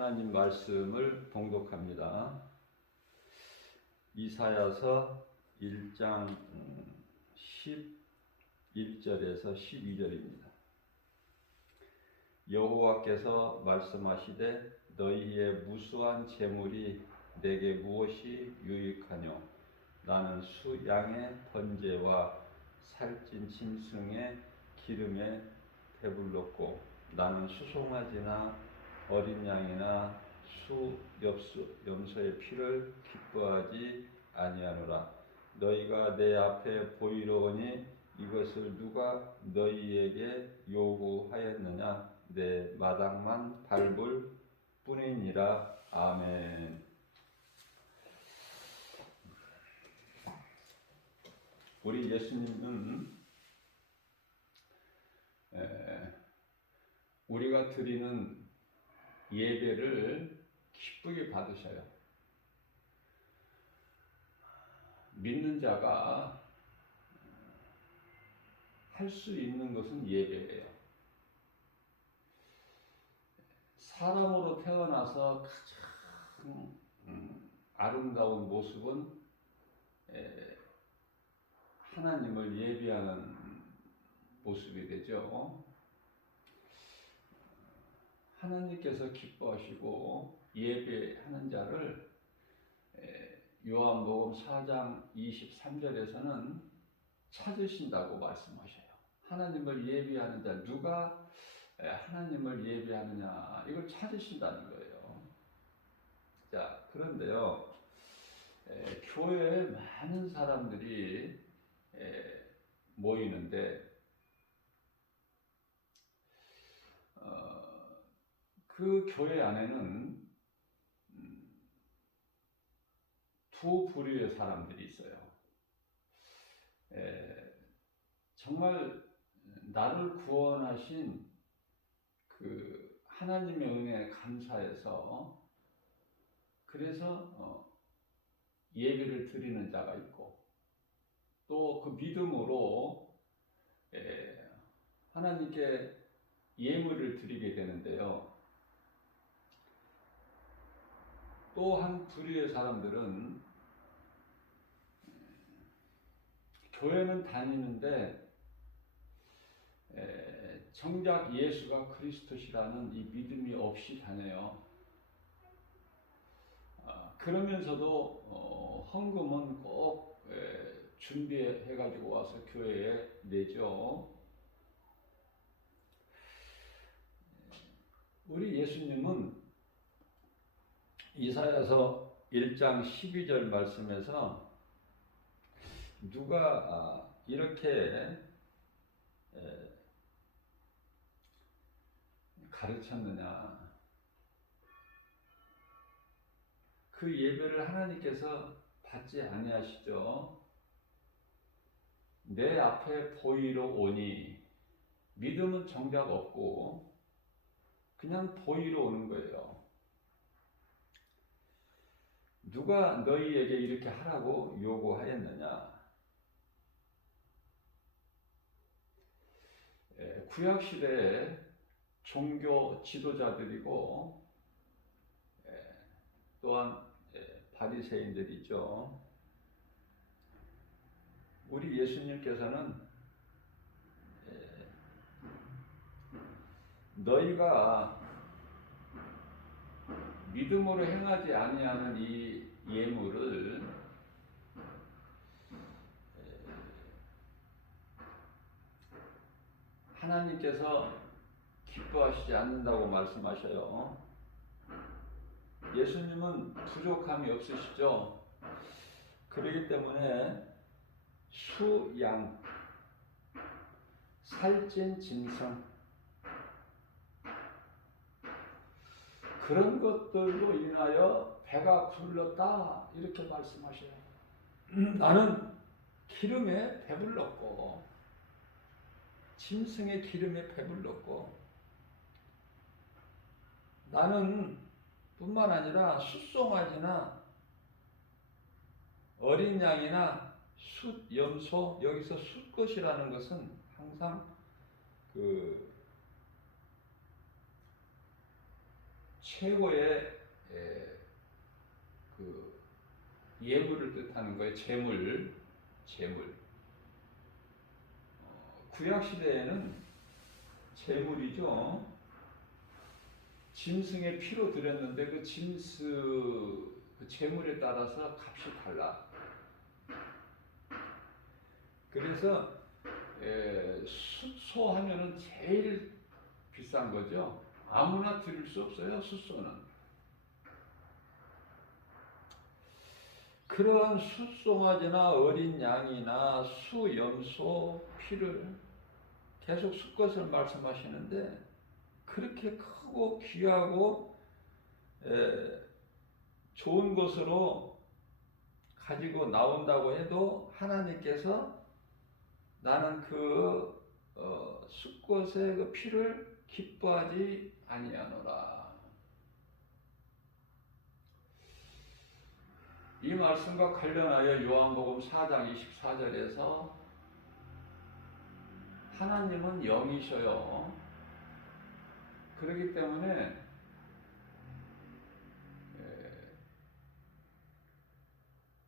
하나님 말씀을 봉독합니다. 이사야서 1장 11절에서 12절입니다. 여호와께서 말씀하시되 너희의 무수한 재물이 내게 무엇이 유익하뇨? 나는 수 양의 번제와 살찐 짐승의 기름에 배불렀고 나는 수송아지나 어린 양이나 수 염소의 피를 기뻐하지 아니하노라. 너희가 내 앞에 보이러 오니 이것을 누가 너희에게 요구하였느냐? 내 마당만 밟을 뿐이니라. 아멘. 우리 예수님은 우리가 드리는 예배를 기쁘게 받으셔요. 믿는 자가 할 수 있는 것은 예배예요. 사람으로 태어나서 가장 아름다운 모습은 하나님을 예배하는 모습이 되죠. 하나님께서 기뻐하시고 예배하는 자를 요한복음 4장 23절에서는 찾으신다고 말씀하셔요. 하나님을 예배하는 자, 누가 하나님을 예배하느냐, 이걸 찾으신다는 거예요. 자, 그런데요, 교회에 많은 사람들이 모이는데 그 교회 안에는 두 부류의 사람들이 있어요. 정말 나를 구원하신 그 하나님의 은혜에 감사해서 그래서 예배를 드리는 자가 있고, 또 그 믿음으로 하나님께 예물을 드리게 되는데요. 또 한 부류의 사람들은 교회는 다니는데 정작 예수가 그리스도시라는 이 믿음이 없이 다녀요. 그러면서도 헌금은 꼭 준비해가지고 와서 교회에 내죠. 우리 예수님은 이사야서 1장 12절 말씀에서 누가 이렇게 가르쳤느냐, 그 예배를 하나님께서 받지 아니하시죠. 내 앞에 보이러 오니, 믿음은 정작 없고 그냥 보이러 오는 거예요. 누가 너희에게 이렇게 하라고 요구하였느냐? 구약시대에 종교 지도자들이고 또한 바리새인들이죠. 우리 예수님께서는 너희가 믿음으로 행하지 아니하는 이 예물을 하나님께서 기뻐하시지 않는다고 말씀하셔요. 예수님은 부족함이 없으시죠. 그렇기 때문에 수 양, 살찐 짐승, 그런 것들로 인하여 배가 불렀다, 이렇게 말씀하셔요. 나는 기름에 배불렀고 짐승의 기름에 배불렀고, 나는 뿐만 아니라 숫송아지나 어린 양이나 숫 염소, 여기서 숫것이라는 것은 항상 최고의 에, 그 예물을 뜻하는 거예요. 재물. 구약 시대에는 재물이죠. 짐승의 피로 드렸는데 그 그 재물에 따라서 값이 달라. 그래서 숫소 하면은 제일 비싼 거죠. 아무나 드릴 수 없어요, 숫소는. 그러한 숫송아지나 어린 양이나 수염소 피를 계속 숫것을 말씀하시는데, 그렇게 크고 귀하고 좋은 것으로 가지고 나온다고 해도 하나님께서 나는 그 숫것의 그 피를 기뻐하지 아니하노라. 이 말씀과 관련하여 요한복음 4장 24절에서 하나님은 영이셔요. 그렇기 때문에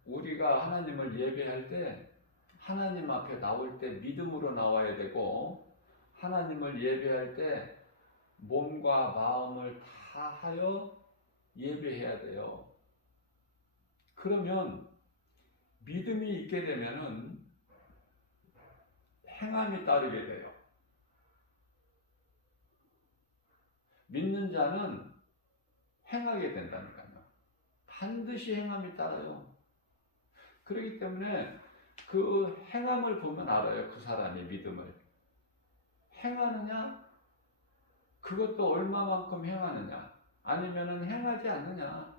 우리가 하나님을 예배할 때 하나님 앞에 나올 때 믿음으로 나와야 되고, 하나님을 예배할 때 몸과 마음을 다하여 예배해야 돼요. 그러면 믿음이 있게 되면은 행함이 따르게 돼요. 믿는 자는 행하게 된다니까요. 반드시 행함이 따라요. 그렇기 때문에 그 행함을 보면 알아요. 그 사람이 믿음을 행하느냐, 그것도 얼마만큼 행하느냐, 아니면은 행하지 않느냐,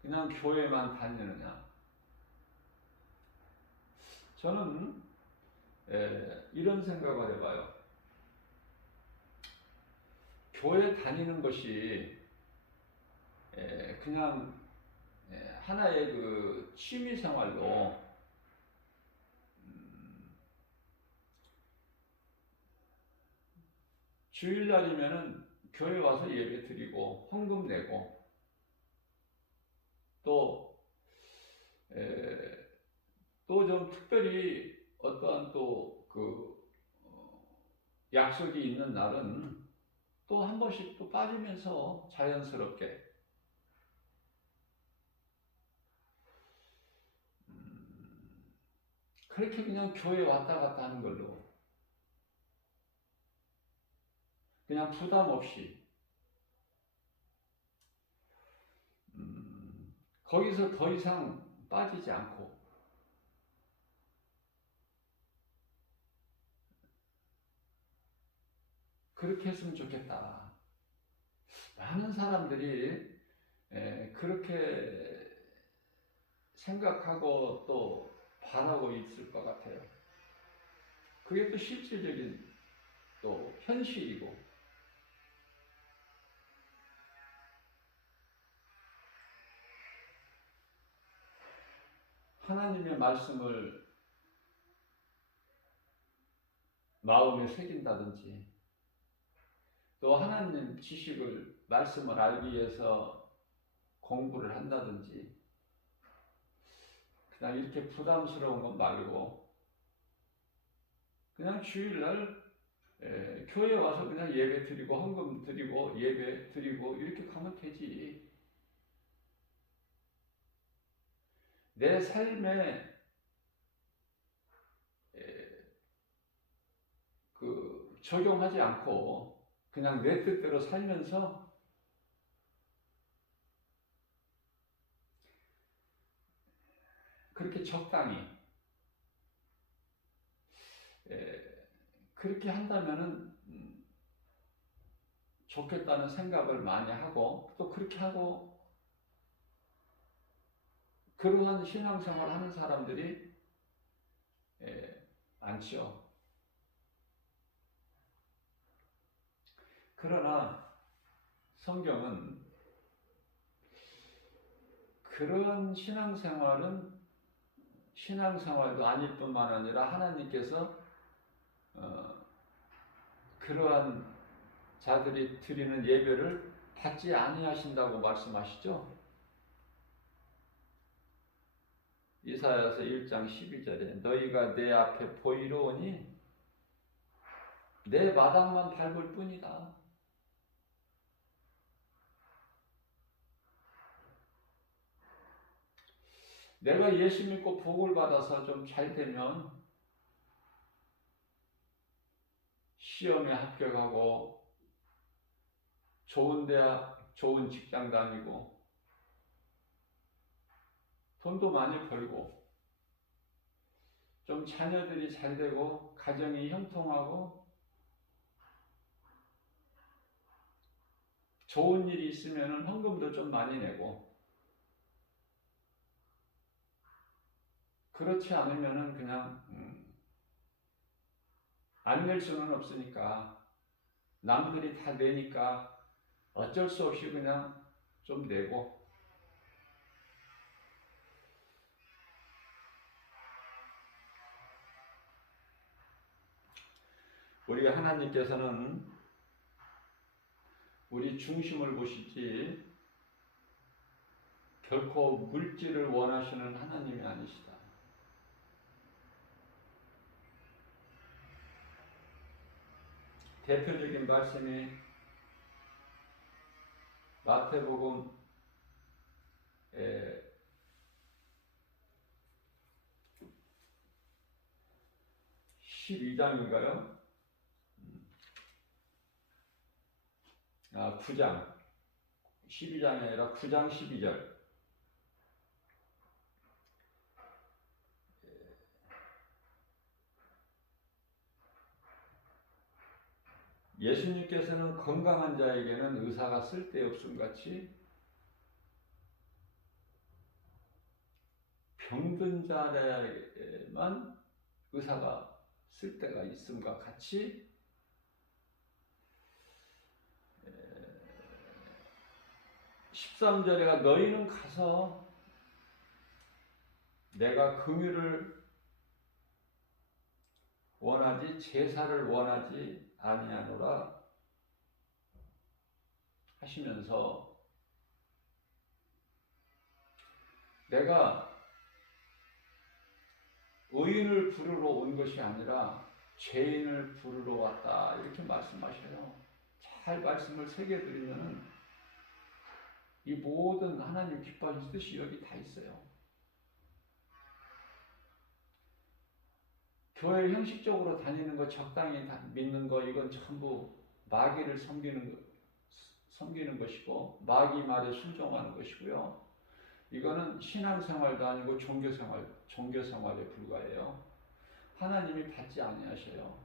그냥 교회만 다니느냐. 저는 이런 생각을 해봐요. 교회 다니는 것이 그냥 하나의 그 취미 생활로 주일날이면은 교회 와서 예배 드리고 헌금 내고, 또 좀 특별히 어떠한 또 그 약속이 있는 날은 또 한 번씩 또 빠지면서 자연스럽게 그렇게 그냥 교회 왔다 갔다 하는 걸로, 그냥 부담 없이 거기서 더 이상 빠지지 않고, 그렇게 했으면 좋겠다. 많은 사람들이 그렇게 생각하고 또 바라고 있을 것 같아요. 그게 또 실질적인 또 현실이고, 하나님의 말씀을 마음에 새긴다든지, 또 하나님 지식을, 말씀을 알기 위해서 공부를 한다든지, 그냥 이렇게 부담스러운 것 말고 그냥 주일날 교회 와서 그냥 예배 드리고 헌금 드리고 예배 드리고 이렇게 가면 되지. 내 삶에 그 적용하지 않고 그냥 내 뜻대로 살면서 그렇게 적당히 그렇게 한다면은 좋겠다는 생각을 많이 하고, 또 그렇게 하고 그러한 신앙생활 하는 사람들이 많죠. 그러나 성경은 그런 신앙생활도 아닐 뿐만 아니라 하나님께서 그러한 자들이 드리는 예배를 받지 아니하신다고 말씀하시죠? 이사야서 1장 12절에 너희가 내 앞에 보이러 오니 내 마당만 밟을 뿐이다. 내가 예수 믿고 복을 받아서 좀 잘 되면 시험에 합격하고 좋은 대학, 좋은 직장 다니고 돈도 많이 벌고 좀 자녀들이 잘 되고 가정이 형통하고 좋은 일이 있으면 헌금도 좀 많이 내고 그렇지 않으면 그냥 안 낼 수는 없으니까 남들이 다 내니까 어쩔 수 없이 그냥 좀 내고 우리 하나님께서는 우리 중심을 보시지 결코 물질을 원하시는 하나님이 아니시다. 대표적인 말씀이 마태복음 12장인가요? 9장 12장이 아니라 9장 12절 예수님께서는 건강한 자에게는 의사가 쓸데없음 같이 병든 자에게만 의사가 쓸데가 있음과 같이 13절에가 너희는 가서 내가 긍휼을 원하지 제사를 원하지 아니하노라 하시면서 내가 의인을 부르러 온 것이 아니라 죄인을 부르러 왔다 이렇게 말씀하셔요. 잘 말씀을 새겨드리면 이 모든 하나님 기뻐하신 뜻이 여기 다 있어요. 교회 형식적으로 다니는 거, 적당히 믿는 거, 이건 전부 마귀를 섬기는 것이고 마귀 말에 순종하는 것이고요. 이거는 신앙생활도 아니고 종교생활에 불과해요. 하나님이 받지 아니하셔요.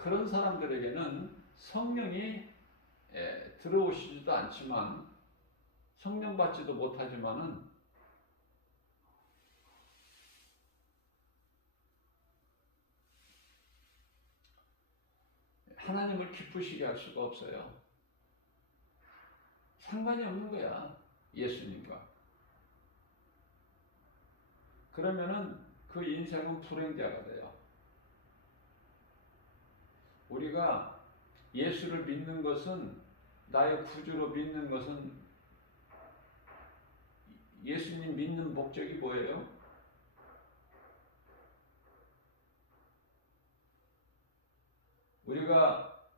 그런 사람들에게는 성령이 들어오시지도 않지만 성령 받지도 못하지만은 하나님을 기쁘시게 할 수가 없어요. 상관이 없는 거야, 예수님과. 그러면은 그 인생은 불행자가 돼요. 우리가 예수를 믿는 것은, 나의 구주로 믿는 것은, 예수님 믿는 목적이 뭐예요? 우리가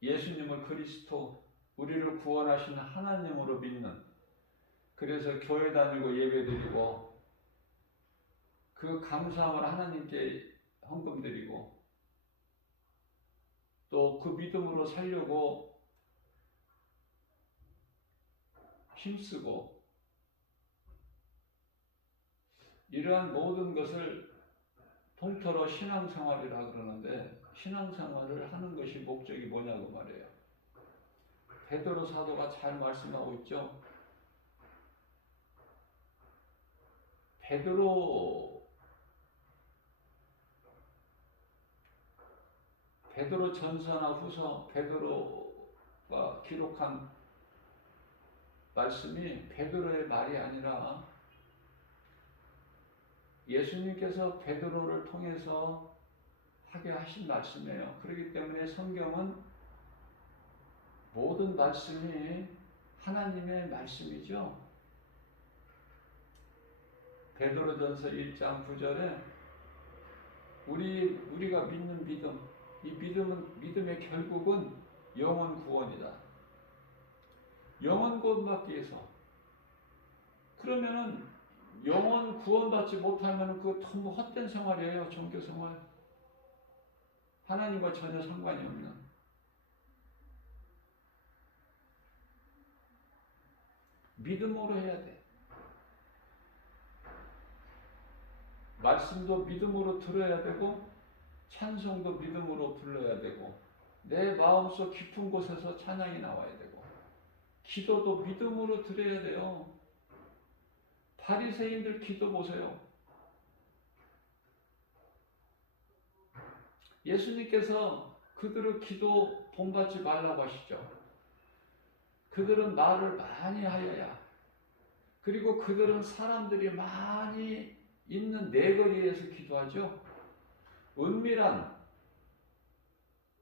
예수님을 그리스도, 우리를 구원하시는 하나님으로 믿는, 그래서 교회 다니고 예배 드리고 그 감사함을 하나님께 헌금 드리고 또 그 믿음으로 살려고 힘쓰고 이러한 모든 것을 통틀어 신앙생활이라 그러는데 신앙생활을 하는 것이 목적이 뭐냐고 말해요. 베드로 사도가 잘 말씀하고 있죠. 베드로 전서나 후서 베드로가 기록한 말씀이 베드로의 말이 아니라 예수님께서 베드로를 통해서 하게 하신 말씀이에요. 그렇기 때문에 성경은 모든 말씀이 하나님의 말씀이죠. 베드로전서 1장 9절에 우리가 믿는 믿음, 이 믿음의 결국은 영혼 구원이다. 영혼 구원받기 위해서. 그러면은 영혼 구원받지 못하면 그거 너무 헛된 생활이에요. 종교 생활. 하나님과 전혀 상관이 없는. 믿음으로 해야 돼. 말씀도 믿음으로 들어야 되고 찬송도 믿음으로 불러야 되고 내 마음속 깊은 곳에서 찬양이 나와야 되고 기도도 믿음으로 드려야 돼요. 바리새인들 기도 보세요. 예수님께서 그들의 기도 본받지 말라고 하시죠. 그들은 말을 많이 하여야, 그리고 그들은 사람들이 많이 있는 내거리에서 기도하죠. 은밀한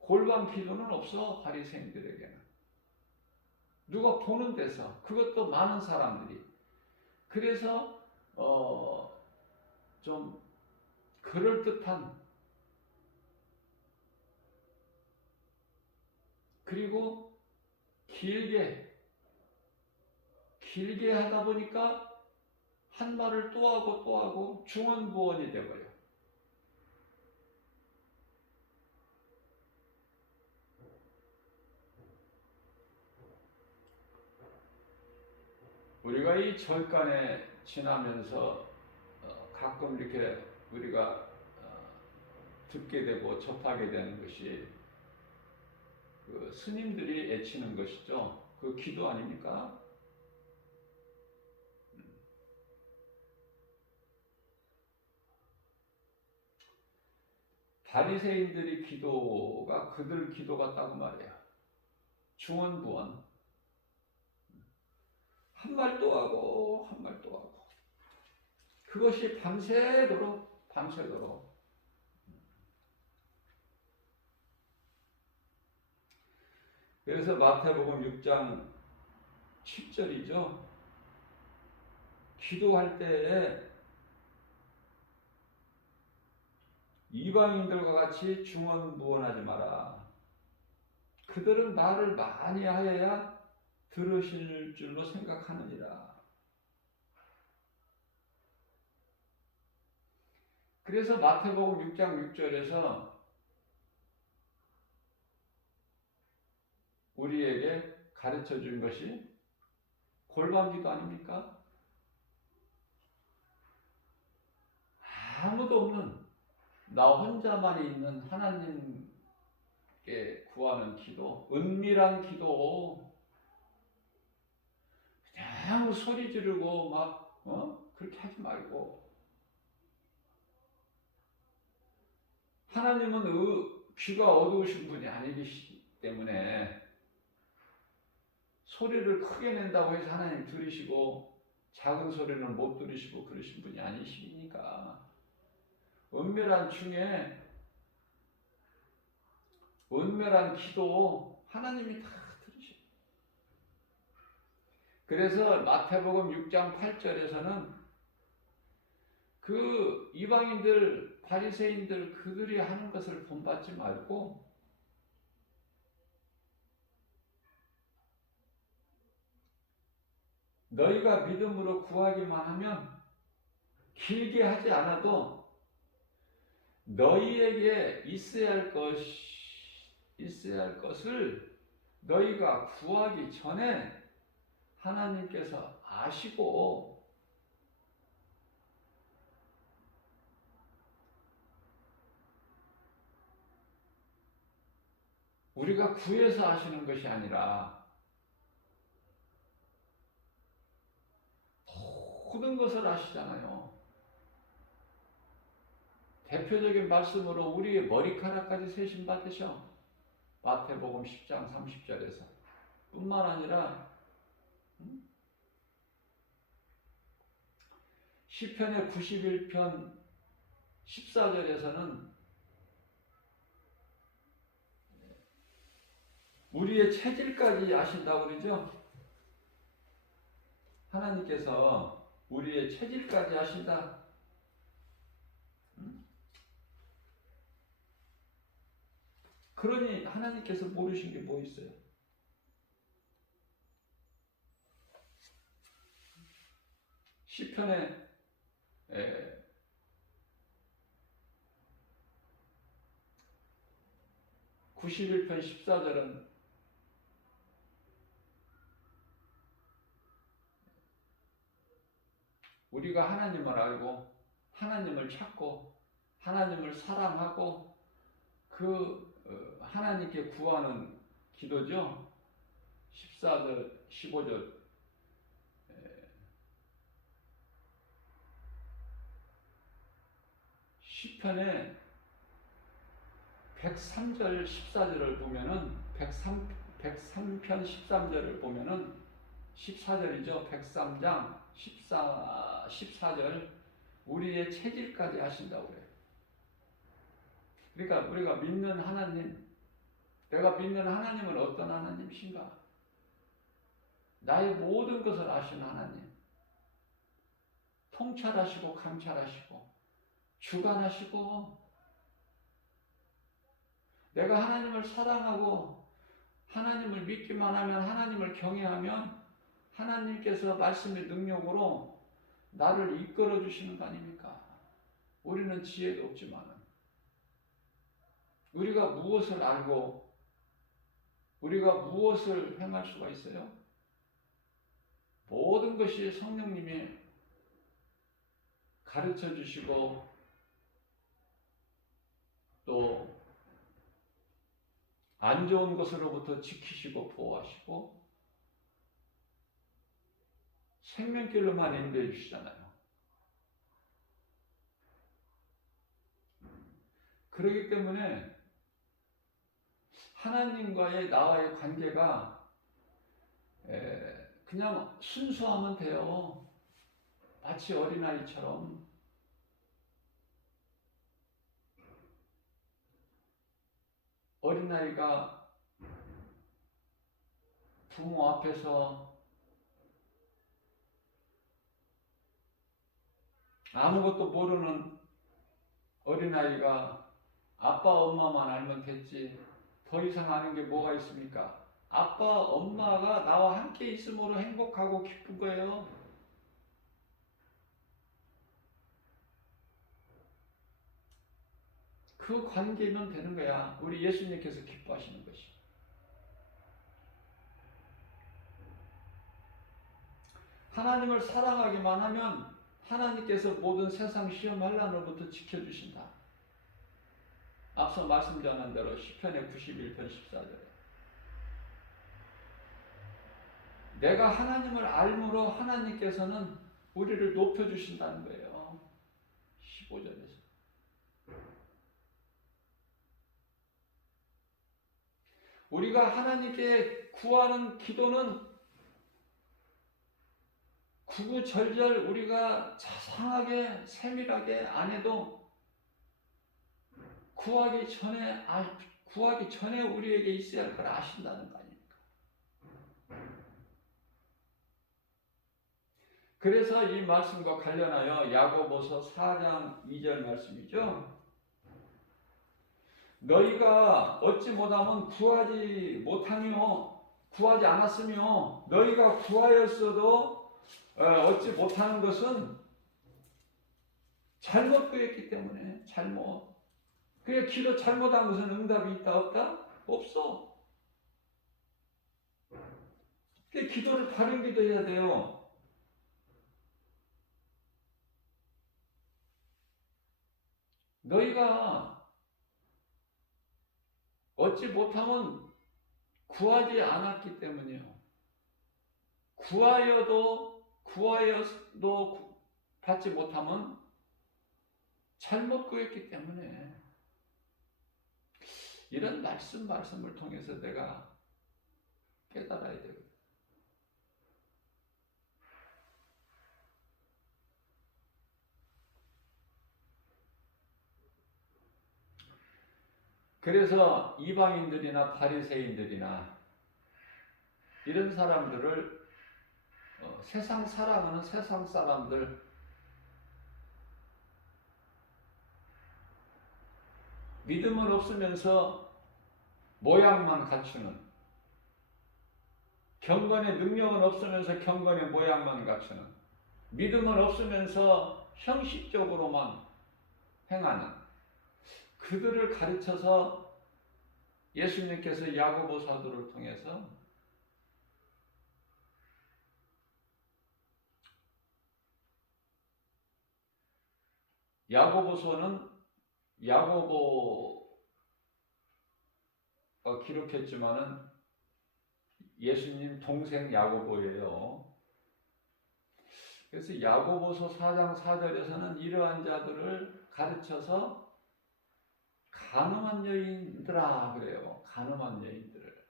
골방 기도는 없어. 바리새인들에게는 누가 보는 데서, 그것도 많은 사람들이. 그래서 좀 그럴듯한, 그리고 길게 하다 보니까 한 말을 또 하고 또 하고 중언부언이 되어버려. 우리가 이 절간에 지나면서 가끔 이렇게 우리가 듣게 되고 접하게 되는 것이 그 스님들이 애치는 것이죠. 그 기도 아닙니까? 바리새인들이 기도가 그들 기도 같다고 말해요. 중언부언. 한 말 또 하고 한 말 또 하고. 그것이 밤새도록. 그래서 마태복음 6장 7절이죠. 기도할 때에 이방인들과 같이 중언부언하지 마라. 그들은 말을 많이 하여야 들으실 줄로 생각하느니라. 그래서 마태복음 6장 6절에서 우리에게 가르쳐 준 것이 골방기도 아닙니까? 아무도 없는 나 혼자만 있는 하나님께 구하는 기도, 은밀한 기도. 그냥 소리 지르고 막 그렇게 하지 말고, 하나님은 귀가 어두우신 분이 아니기 때문에 소리를 크게 낸다고 해서 하나님 들으시고 작은 소리는 못 들으시고 그러신 분이 아니시니까 은밀한 중에 은밀한 기도 하나님이 다 들으셔요. 그래서 마태복음 6장 8절에서는 그 이방인들, 바리새인들 그들이 하는 것을 본받지 말고 너희가 믿음으로 구하기만 하면 길게 하지 않아도 너희에게 있어야 할 것을 너희가 구하기 전에 하나님께서 아시고 우리가 구해서 하시는 것이 아니라 모든 것을 아시잖아요. 대표적인 말씀으로 우리의 머리카락까지 세심 받으셔. 마태복음 10장 30절에서 뿐만 아니라 시편의 91편 14절에서는 우리의 체질까지 아신다고 그러죠? 하나님께서 우리의 체질까지 아신다. 그러니 하나님께서 모르신 게 뭐 있어요? 시편의 91편 14절은 우리가 하나님을 알고 하나님을 찾고 하나님을 사랑하고 하나님께 구하는 기도죠. 14절, 15절. 시편의 103절 14절을 보면은 103편 13절을 보면은 14절이죠. 103장 14절 우리의 체질까지 하신다고 그래요. 그러니까 우리가 믿는 하나님, 내가 믿는 하나님은 어떤 하나님이신가? 나의 모든 것을 아시는 하나님, 통찰하시고 감찰하시고 주관하시고, 내가 하나님을 사랑하고 하나님을 믿기만 하면, 하나님을 경외하면 하나님께서 말씀의 능력으로 나를 이끌어 주시는 거 아닙니까? 우리는 지혜도 없지만 우리가 무엇을 알고 우리가 무엇을 행할 수가 있어요? 모든 것이 성령님이 가르쳐 주시고 또 안 좋은 것으로부터 지키시고 보호하시고 생명길로만 인도해 주시잖아요. 그렇기 때문에 하나님과의 나와의 관계가 그냥 순수하면 돼요. 마치 어린아이처럼. 어린아이가 부모 앞에서 아무것도 모르는 어린아이가 아빠 엄마만 알면 됐지 더 이상 아는 게 뭐가 있습니까? 아빠 엄마가 나와 함께 있음으로 행복하고 기쁜 거예요. 그 관계면 되는 거야. 우리 예수님께서 기뻐하시는 것이. 하나님을 사랑하기만 하면 하나님께서 모든 세상 시험 환난으로부터 지켜주신다. 앞서 말씀드린 대로 시편의 91편 14절에 내가 하나님을 알므로 하나님께서는 우리를 높여주신다는 거예요. 15절에서 우리가 하나님께 구하는 기도는 구구절절 우리가 자상하게 세밀하게 안 해도 구하기 전에 우리에게 있어야 할 걸 아신다는 거 아닙니까? 그래서 이 말씀과 관련하여 야고보서 4장 2절 말씀이죠. 너희가 얻지 못하면 구하지 않았으며 너희가 구하였어도 얻지 못하는 것은 잘못 구했기 때문에 그게 기도 잘못한 것은 응답이 있다 없다? 없어. 그게 기도를 바른 기도해야 돼요. 너희가 얻지 못하면 구하지 않았기 때문이요. 구하여도 받지 못하면 잘못 구했기 때문에 이런 말씀을 통해서 내가 깨달아야 되거든. 그래서 이방인들이나 바리새인들이나 이런 사람들을 세상 사랑하는 세상 사람들, 믿음은 없으면서 모양만 갖추는, 경건의 능력은 없으면서 경건의 모양만 갖추는, 믿음은 없으면서 형식적으로만 행하는 그들을 가르쳐서 예수님께서 야고보 사도를 통해서 야고보서는 야고보가 기록했지만은 예수님 동생 야고보예요. 그래서 야고보서 4장 4절에서는 이러한 자들을 가르쳐서 간음한 여인들아 그래요. 간음한 여인들을.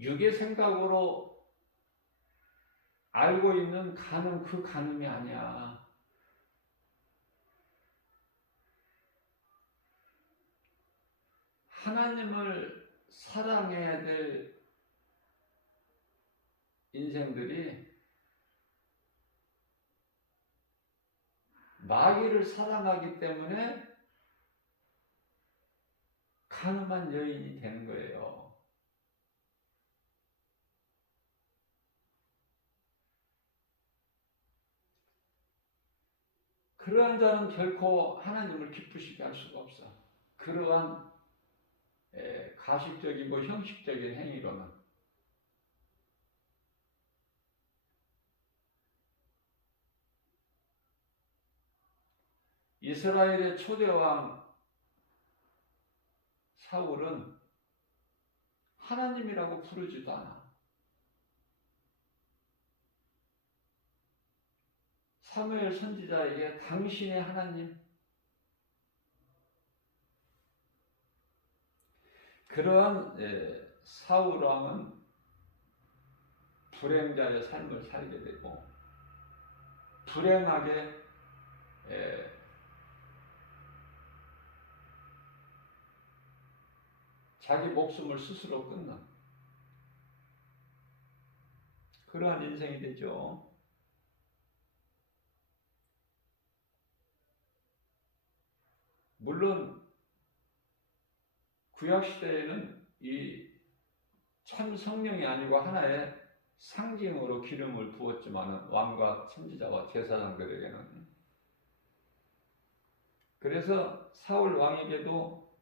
육의 생각으로 알고 있는 간음, 그 간음이 아니야. 하나님을 사랑해야 될 인생들이 마귀를 사랑하기 때문에 간음한 여인이 되는 거예요. 그러한 자는 결코 하나님을 기쁘시게 할 수가 없어. 그러한 가식적이고 형식적인 행위로는. 이스라엘의 초대왕 사울은 하나님이라고 부르지도 않아. 사무엘 선지자에게 당신의 하나님, 그러한 사울 왕은 불행자의 삶을 살게 되고 불행하게 자기 목숨을 스스로 끊는 그러한 인생이 되죠. 물론 구약시대에는 이 참 성령이 아니고 하나의 상징으로 기름을 부었지만 왕과 선지자와 제사장들에게는. 그래서 사울 왕에게도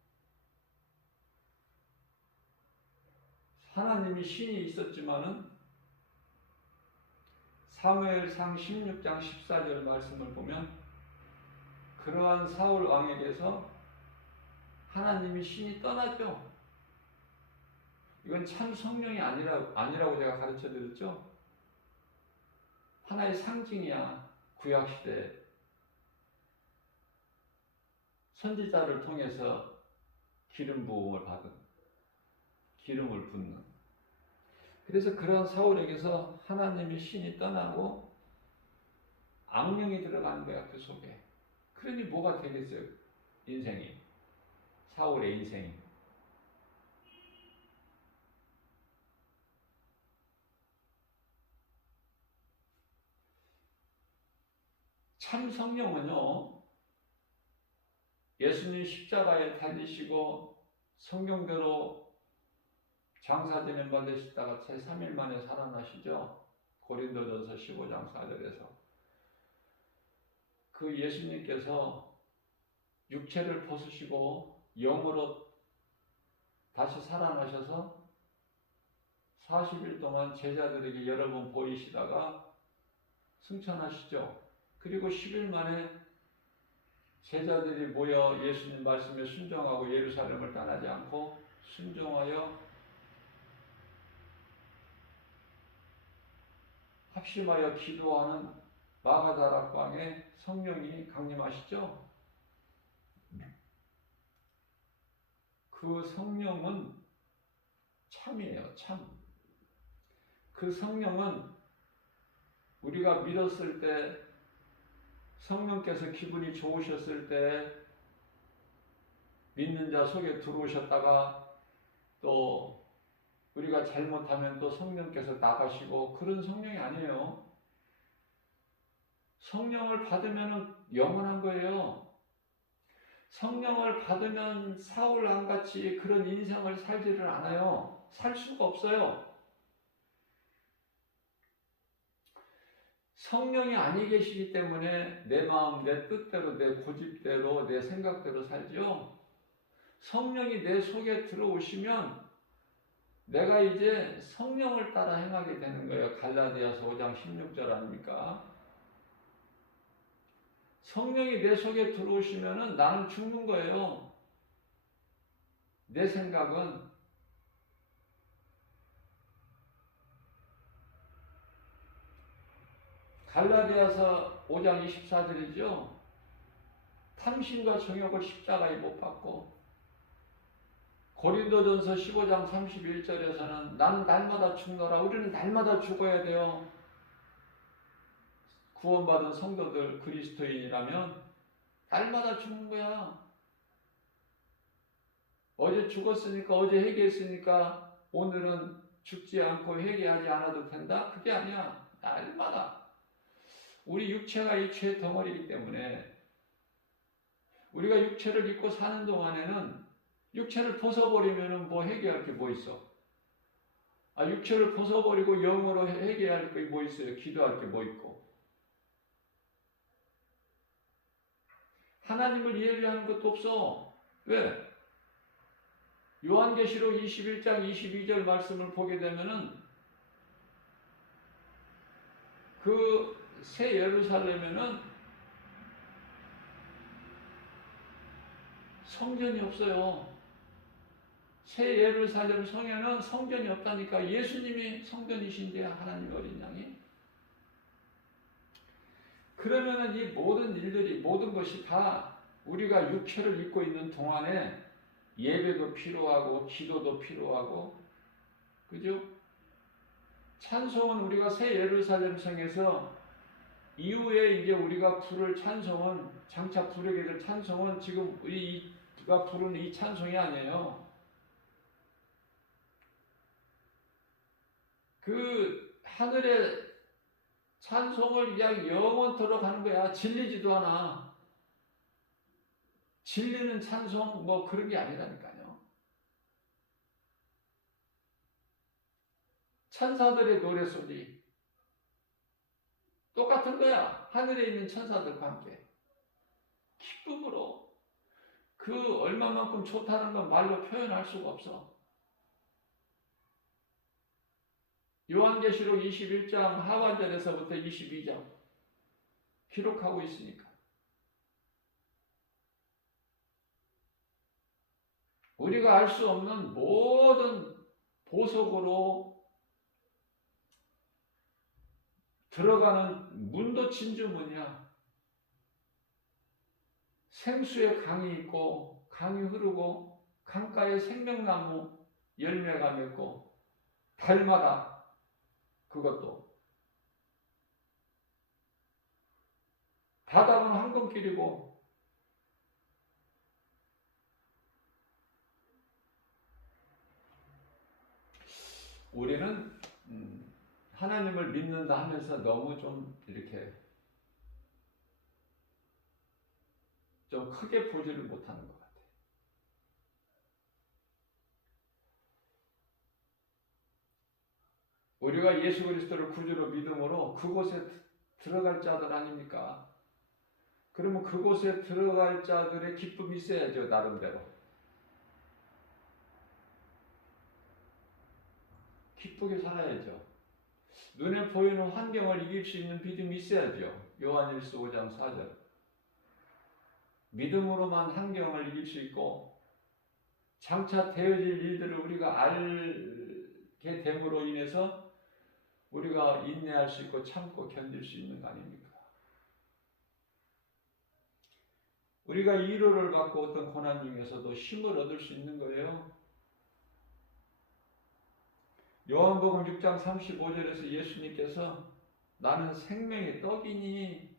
하나님이 신이 있었지만은 사무엘상 16장 14절 말씀을 보면 그러한 사울 왕에게서 하나님이 신이 떠났죠. 이건 참 성령이 아니라고 제가 가르쳐 드렸죠. 하나의 상징이야. 구약시대 선지자를 통해서 기름 부음을 받은, 기름을 붓는. 그래서 그러한 사울에게서 하나님의 신이 떠나고 악령이 들어가는 거야, 그 속에. 그러니 뭐가 되겠어요? 인생이. 사울의 인생이. 참 성령은요, 예수님 십자가에 달리시고 성경대로 장사되는 바 되시다가 제3일 만에 살아나시죠. 고린도전서 15장 4절에서. 그 예수님께서 육체를 벗으시고 영으로 다시 살아나셔서 40일 동안 제자들에게 여러 번 보이시다가 승천하시죠. 그리고 10일 만에 제자들이 모여 예수님 말씀에 순종하고 예루살렘을 떠나지 않고 순종하여 합심하여 기도하는 마가다락방에 성령이 강림하시죠. 그 성령은 참이에요. 참. 그 성령은 우리가 믿었을 때 성령께서 기분이 좋으셨을 때 믿는 자 속에 들어오셨다가 또 우리가 잘못하면 또 성령께서 나가시고 그런 성령이 아니에요. 성령을 받으면 영원한 거예요. 성령을 받으면 사울왕같이 그런 인생을 살지를 않아요. 살 수가 없어요. 성령이 아니 계시기 때문에 내 마음, 내 뜻대로, 내 고집대로, 내 생각대로 살죠. 성령이 내 속에 들어오시면 내가 이제 성령을 따라 행하게 되는 거예요. 갈라디아서 5장 16절 아닙니까? 성령이 내 속에 들어오시면은 나는 죽는 거예요. 내 생각은 갈라디아서 5장 24절이죠. 탐심과 정욕을 십자가에 못 박고 고린도전서 15장 31절에서는 나는 날마다 죽노라. 우리는 날마다 죽어야 돼요. 구원받은 성도들 그리스도인이라면 날마다 죽는 거야. 어제 죽었으니까 어제 회개했으니까 오늘은 죽지 않고 회개하지 않아도 된다? 그게 아니야. 날마다. 우리 육체가 이 죄 덩어리이기 때문에 우리가 육체를 입고 사는 동안에는 육체를 벗어버리면 뭐 회개할 게 뭐 있어? 육체를 벗어버리고 영으로 회개할 게 뭐 있어요? 기도할 게 뭐 있고. 하나님을 예배하는 것도 없어. 왜? 요한계시록 21장 22절 말씀을 보게 되면은 그 새 예루살렘에는 성전이 없어요. 새 예루살렘 성에는 성전이 없다니까. 예수님이 성전이신데요, 하나님 어린 양이. 그러면은 이 모든 일들이, 모든 것이 다 우리가 육체를 입고 있는 동안에 예배도 필요하고 기도도 필요하고, 그죠? 찬송은 우리가 새 예루살렘 성에서 이후에 이제 우리가 부를 찬송은, 장차 부르게 될 찬송은 지금 우리가 부르는 이 찬송이 아니에요. 그 하늘의 찬송을 그냥 영원토록 하는 거야. 질리지도 않아. 질리는 찬송 뭐 그런 게 아니라니까요. 천사들의 노래소리 똑같은 거야. 하늘에 있는 천사들과 함께 기쁨으로. 그 얼마만큼 좋다는 건 말로 표현할 수가 없어. 요한계시록 21장 하반절에서부터 22장 기록하고 있으니까. 우리가 알 수 없는 모든 보석으로 들어가는 문도 진주문이야. 생수의 강이 있고 강이 흐르고 강가에 생명나무 열매가 맺고 달마다 그것도 바닥은 황금길이고 우리는 하나님을 믿는다 하면서 너무 좀 이렇게 좀 크게 보지를 못하는 것 같아요. 우리가 예수 그리스도를 구주로 믿음으로 그곳에 들어갈 자들 아닙니까? 그러면 그곳에 들어갈 자들의 기쁨이 있어야죠. 나름대로. 기쁘게 살아야죠. 눈에 보이는 환경을 이길 수 있는 믿음이 있어야죠. 요한일서 5장 4절. 믿음으로만 환경을 이길 수 있고 장차 되어질 일들을 우리가 알게 됨으로 인해서 우리가 인내할 수 있고 참고 견딜 수 있는 거 아닙니까? 우리가 위로를 받고 어떤 고난 중에서도 힘을 얻을 수 있는 거예요. 요한복음 6장 35절에서 예수님께서 나는 생명의 떡이니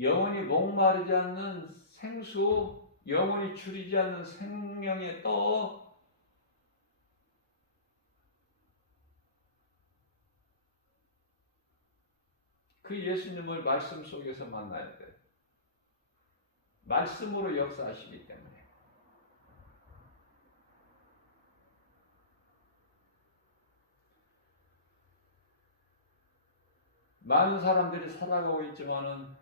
영원히 목마르지 않는 생수, 영원히 줄이지 않는 생명의 떡, 그 예수님을 말씀 속에서 만나야 돼. 말씀으로 역사하시기 때문에. 많은 사람들이 살아가고 있지만은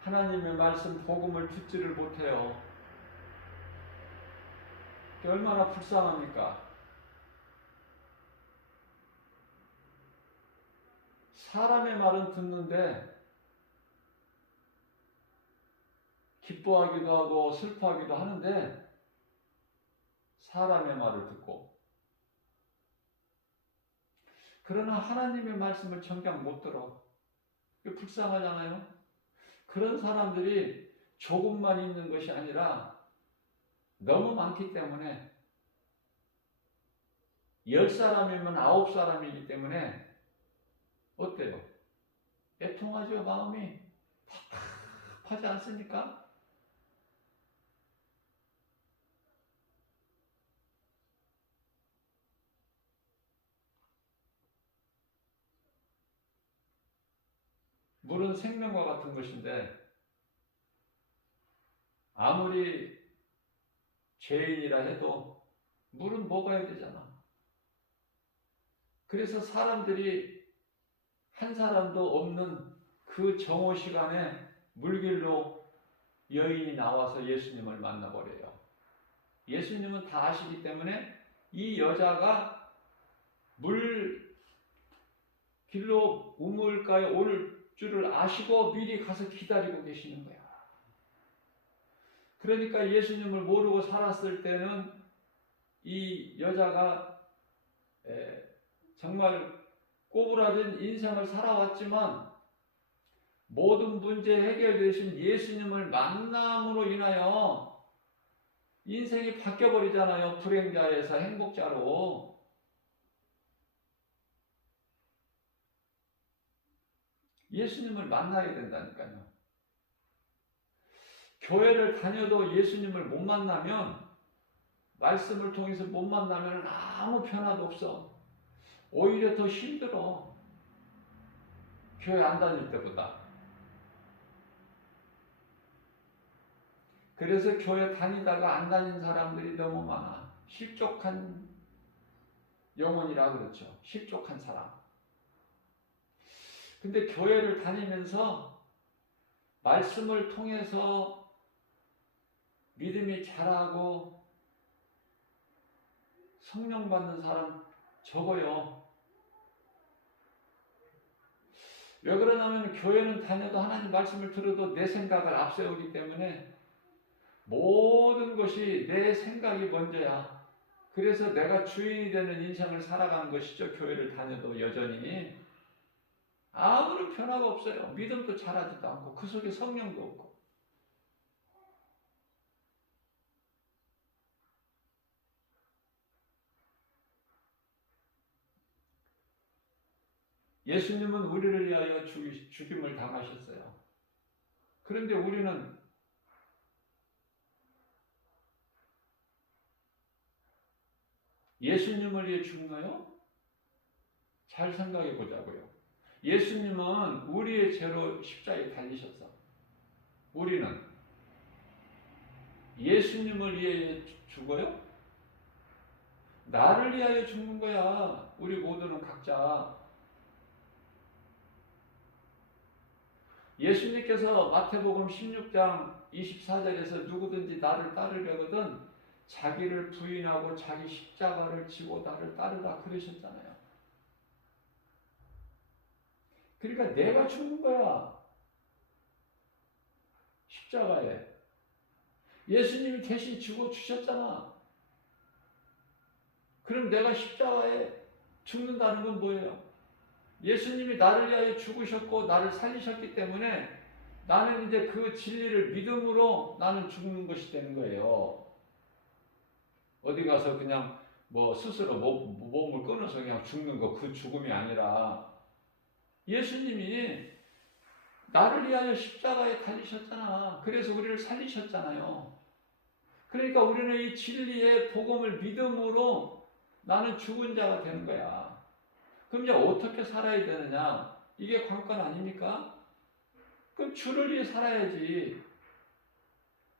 하나님의 말씀, 복음을 듣지를 못해요. 얼마나 불쌍합니까? 사람의 말은 듣는데 기뻐하기도 하고 슬퍼하기도 하는데 사람의 말을 듣고, 그러나 하나님의 말씀을 정작 못 들어. 불쌍하잖아요. 그런 사람들이 조금만 있는 것이 아니라 너무 많기 때문에 10사람이면 9사람이기 때문에 어때요? 애통하죠. 마음이 답답하지 않습니까? 물은 생명과 같은 것인데 아무리 죄인이라 해도 물은 먹어야 되잖아. 그래서 사람들이 한 사람도 없는 그 정오 시간에 물길로 여인이 나와서 예수님을 만나버려요. 예수님은 다 아시기 때문에 이 여자가 물 길로 우물가에 올 줄을 아시고 미리 가서 기다리고 계시는 거야. 그러니까 예수님을 모르고 살았을 때는 이 여자가 정말 꼬부라진 인생을 살아왔지만 모든 문제 해결되신 예수님을 만남으로 인하여 인생이 바뀌어버리잖아요. 불행자에서 행복자로. 예수님을 만나야 된다니까요. 교회를 다녀도 예수님을 못 만나면, 말씀을 통해서 못 만나면 아무 변화도 없어. 오히려 더 힘들어. 교회 안 다닐 때보다. 그래서 교회 다니다가 안 다닌 사람들이 너무 많아. 실족한 영혼이라 그렇죠. 실족한 사람. 근데 교회를 다니면서 말씀을 통해서 믿음이 자라고 성령 받는 사람 적어요. 왜 그러냐면 교회는 다녀도 하나님 말씀을 들어도 내 생각을 앞세우기 때문에 모든 것이 내 생각이 먼저야. 그래서 내가 주인이 되는 인생을 살아가는 것이죠. 교회를 다녀도 여전히 아무런 변화가 없어요. 믿음도 자라지도 않고 그 속에 성령도 없고. 예수님은 우리를 위하여 죽임을 당하셨어요. 그런데 우리는 예수님을 위해 죽나요? 잘 생각해 보자고요. 예수님은 우리의 죄로 십자가에 달리셨어. 우리는 예수님을 위해 죽어요? 나를 위하여 죽는 거야. 우리 모두는 각자. 예수님께서 마태복음 16장 24절에서 누구든지 나를 따르려거든 자기를 부인하고 자기 십자가를 지고 나를 따르라 그러셨잖아요. 그러니까 내가 죽는 거야. 십자가에. 예수님이 대신 죽어 주셨잖아. 그럼 내가 십자가에 죽는다는 건 뭐예요? 예수님이 나를 위하여 죽으셨고 나를 살리셨기 때문에 나는 이제 그 진리를 믿음으로 나는 죽는 것이 되는 거예요. 어디 가서 그냥 뭐 스스로 몸을 끊어서 그냥 죽는 거, 그 죽음이 아니라 예수님이 나를 위하여 십자가에 달리셨잖아. 그래서 우리를 살리셨잖아요. 그러니까 우리는 이 진리의 복음을 믿음으로 나는 죽은 자가 되는 거야. 그럼 이제 어떻게 살아야 되느냐? 이게 관건 아닙니까? 그럼 주를 위해 살아야지.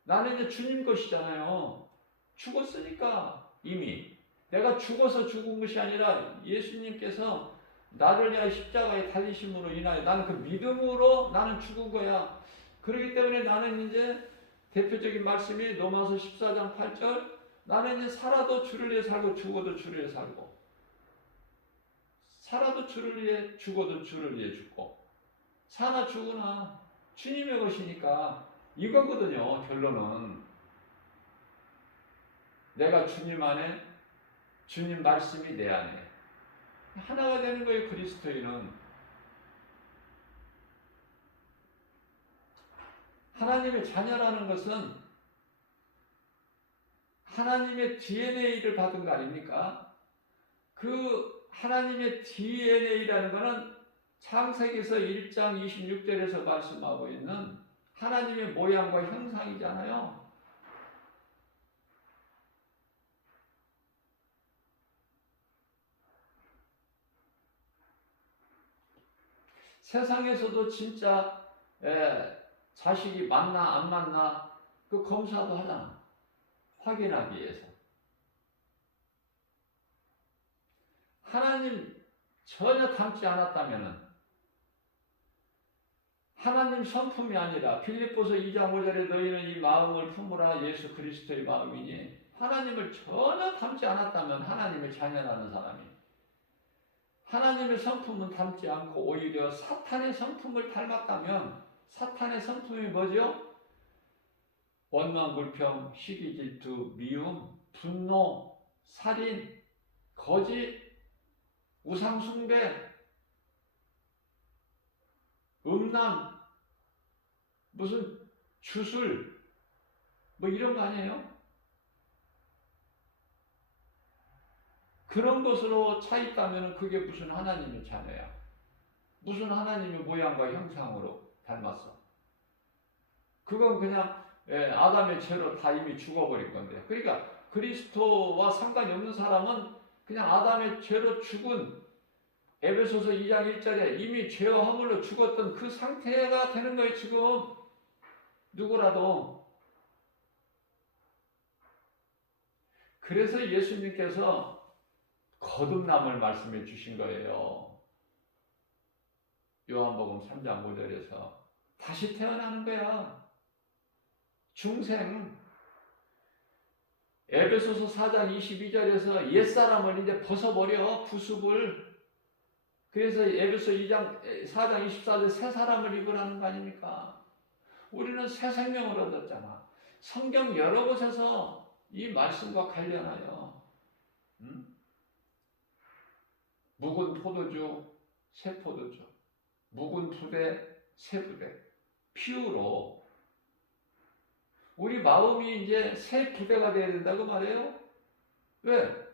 나는 이제 주님 것이잖아요. 죽었으니까 이미. 내가 죽어서 죽은 것이 아니라 예수님께서 나를 위하여 십자가에 달리심으로 인하여 나는 그 믿음으로 나는 죽은 거야. 그렇기 때문에 나는 이제 대표적인 말씀이 로마서 14장 8절 나는 이제 살아도 주를 위해 살고 죽어도 주를 위해 살고 살아도 주를 위해 죽어도 주를 위해 죽고 사나 죽으나 주님의 것이니까 이거거든요. 결론은 내가 주님 안에 주님 말씀이 내 안에 하나가 되는 거예요. 그리스도인은 하나님의 자녀라는 것은 하나님의 DNA를 받은 거 아닙니까? 그 하나님의 DNA라는 것은 창세기에서 1장 26절에서 말씀하고 있는 하나님의 모양과 형상이잖아요. 세상에서도 진짜 자식이 맞나 안 맞나 그 검사도 하잖아. 확인하기 위해서. 하나님 전혀 닮지 않았다면은 하나님 성품이 아니라 빌립보서 2장 5절에 너희는 이 마음을 품으라 예수 그리스도의 마음이니 하나님을 전혀 닮지 않았다면 하나님의 자녀라는 사람이 하나님의 성품은 닮지 않고 오히려 사탄의 성품을 닮았다면 사탄의 성품이 뭐죠? 원망, 불평, 시기, 질투, 미움, 분노, 살인, 거짓, 우상 숭배, 음란, 무슨 주술 뭐 이런 거 아니에요? 그런 것으로 차 있다면 그게 무슨 하나님의 자녀야? 무슨 하나님의 모양과 형상으로 닮았어? 그건 그냥 아담의 죄로 다 이미 죽어버린 건데. 그러니까 그리스도와 상관이 없는 사람은 그냥 아담의 죄로 죽은 에베소서 2장 1절에 이미 죄와 허물로 죽었던 그 상태가 되는 거예요. 지금 누구라도. 그래서 예수님께서 거듭남을 말씀해 주신 거예요. 요한복음 3장 5절에서 다시 태어나는 거야. 중생. 에베소서 4장 22절에서 옛사람을 이제 벗어버려. 부습을. 그래서 에베소 2장 4장 24절에 새 사람을 입으라는 거 아닙니까? 우리는 새 생명을 얻었잖아. 성경 여러 곳에서 이 말씀과 관련하여 묵은 포도주, 새 포도주, 묵은 부대, 새 부대, 피우로 우리 마음이 이제 새 부대가 되어야 된다고 말해요. 왜?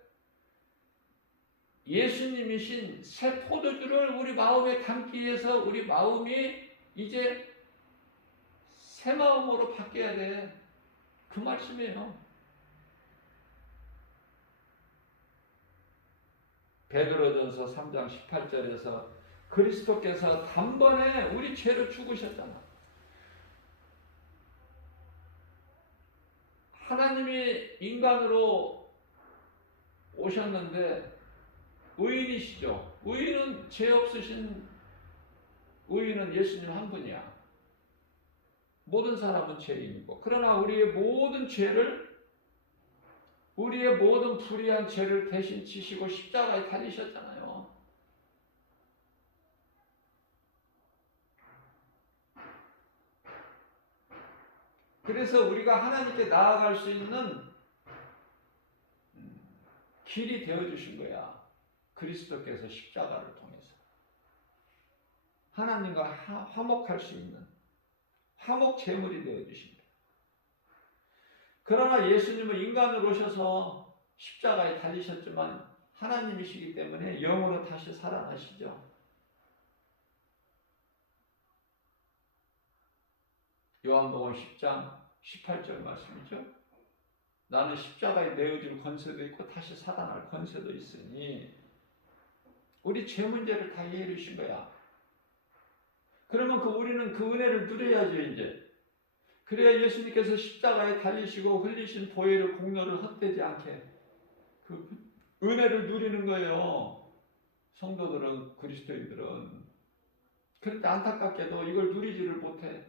예수님이신 새 포도주를 우리 마음에 담기 위해서 우리 마음이 이제 새 마음으로 바뀌어야 돼. 그 말씀이에요. 베드로전서 3장 18절에서 그리스도께서 단번에 우리 죄를 죽으셨잖아. 하나님이 인간으로 오셨는데 의인이시죠. 의인은 죄 없으신 의인은 예수님 한 분이야. 모든 사람은 죄인이고 그러나 우리의 모든 죄를 우리의 모든 불의한 죄를 대신 지시고 십자가에 달리셨잖아요. 그래서 우리가 하나님께 나아갈 수 있는 길이 되어주신 거야. 그리스도께서 십자가를 통해서. 하나님과 화목할 수 있는 화목 제물이 되어주신 거야. 그러나 예수님은 인간으로 오셔서 십자가에 달리셨지만 하나님이시기 때문에 영으로 다시 살아나시죠. 요한복음 10장 18절 말씀이죠. 나는 십자가에 내어질 권세도 있고 다시 사단할 권세도 있으니 우리 죄 문제를 다 이해해 주신 거야. 그러면 우리는 그 은혜를 누려야죠 이제. 그래야 예수님께서 십자가에 달리시고 흘리신 보혈의 공로를 헛되지 않게 그 은혜를 누리는 거예요. 성도들은, 그리스도인들은. 그런데 안타깝게도 이걸 누리지를 못해.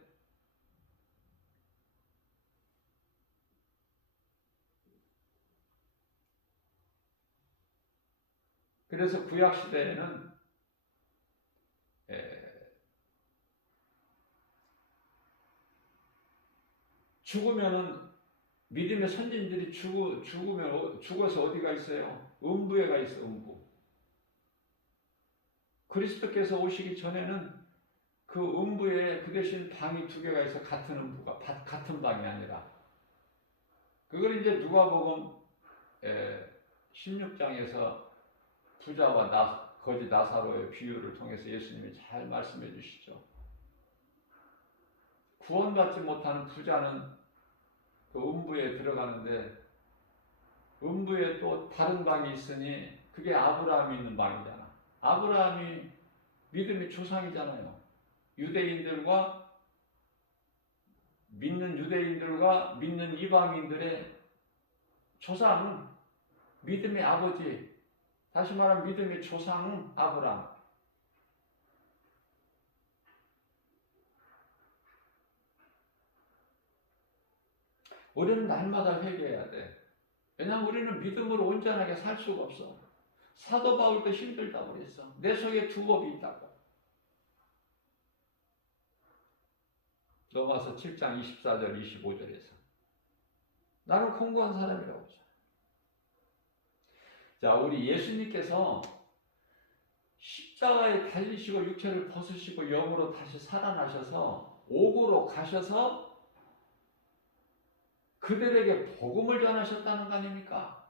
그래서 구약 시대에는 죽으면은 믿음의 선진들이 죽어서 어디가 있어요? 음부에 가 있어, 음부. 그리스도께서 오시기 전에는 그 음부에 그 대신 방이 2개가 있어. 같은 음부가, 같은 방이 아니라. 그걸 이제 누가복음 16장에서 부자와 거지 나사로의 비유를 통해서 예수님이 잘 말씀해 주시죠. 구원받지 못하는 부자는 그 음부에 들어가는데 음부에 또 다른 방이 있으니 그게 아브라함이 있는 방이잖아. 아브라함이 믿음의 조상이잖아요. 믿는 유대인들과 믿는 이방인들의 조상은 믿음의 아버지, 다시 말하면 믿음의 조상은 아브라함. 우리는 날마다 회개해야 돼. 왜냐하면 우리는 믿음으로 온전하게 살 수가 없어. 사도 바울도 힘들다고 그랬어. 내 속에 두 법이 있다고. 로마서 7장 24절 25절에서 나는 공고한 사람이라고 하죠. 자, 우리 예수님께서 십자가에 달리시고 육체를 벗으시고 영으로 다시 살아나셔서 옥으로 가셔서 그들에게 복음을 전하셨다는 거 아닙니까?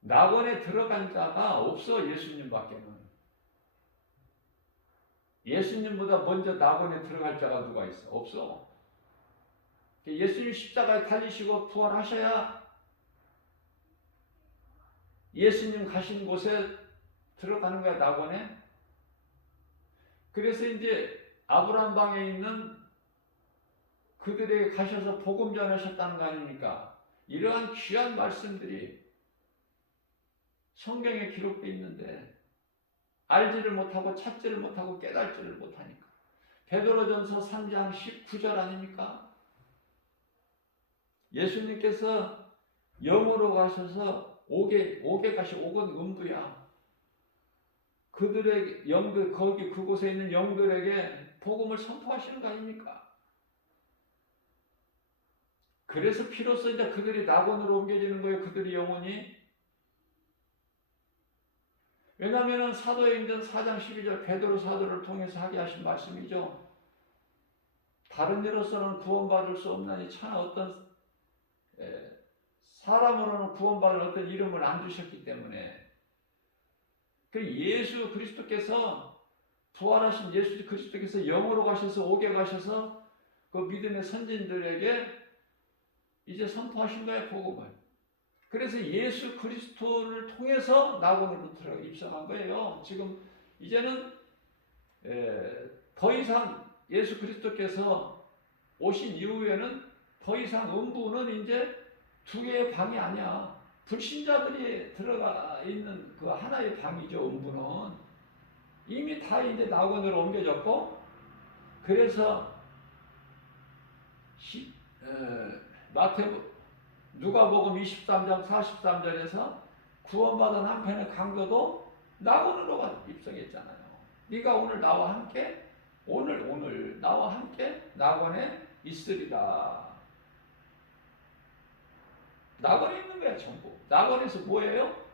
낙원에 들어간 자가 없어. 예수님밖에는. 예수님보다 먼저 낙원에 들어갈 자가 누가 있어? 없어. 예수님 십자가에 달리시고 부활하셔야 예수님 가신 곳에 들어가는 거야, 낙원에. 그래서 이제 아브라함 방에 있는 그들에게 가셔서 복음 전하셨다는 거 아닙니까? 이러한 귀한 말씀들이 성경에 기록되어 있는데 알지를 못하고 찾지를 못하고 깨달지를 못하니까. 베드로전서 3장 19절 아닙니까? 예수님께서 영으로 가셔서 옥에 가시, 옥은 음부야. 그들의 영들, 거기 그곳에 있는 영들에게 복음을 선포하시는 거 아닙니까? 그래서 비로소 이제 그들이 낙원으로 옮겨지는 거예요. 그들이 영혼이. 왜냐하면 사도행전 4장 12절 베드로 사도를 통해서 하게 하신 말씀이죠. 다른 이로서는 구원받을 수 없나니 차나 어떤 사람으로는 구원받을 어떤 이름을 안 주셨기 때문에 그 예수 그리스도께서 부활하신 예수 그리스도께서 영으로 가셔서 옥에 가셔서 그 믿음의 선진들에게 이제 선포하신 거예요, 복음을. 그래서 예수 그리스도를 통해서 낙원으로 들어가 입성한 거예요. 지금 이제는 더 이상 예수 그리스도께서 오신 이후에는 더 이상 음부는 이제 2개의 방이 아니야. 불신자들이 들어가 있는 그 하나의 방이죠, 음부는. 이미 다 이제 낙원으로 옮겨졌고, 그래서 누가복음 23장 43절에서 구원받은 한편의 강도도 낙원으로 입성했잖아요. 네가 오늘 나와 함께 오늘 나와 함께 낙원에 있으리라. 낙원에 있는 거야, 전부. 낙원에서 뭐예요?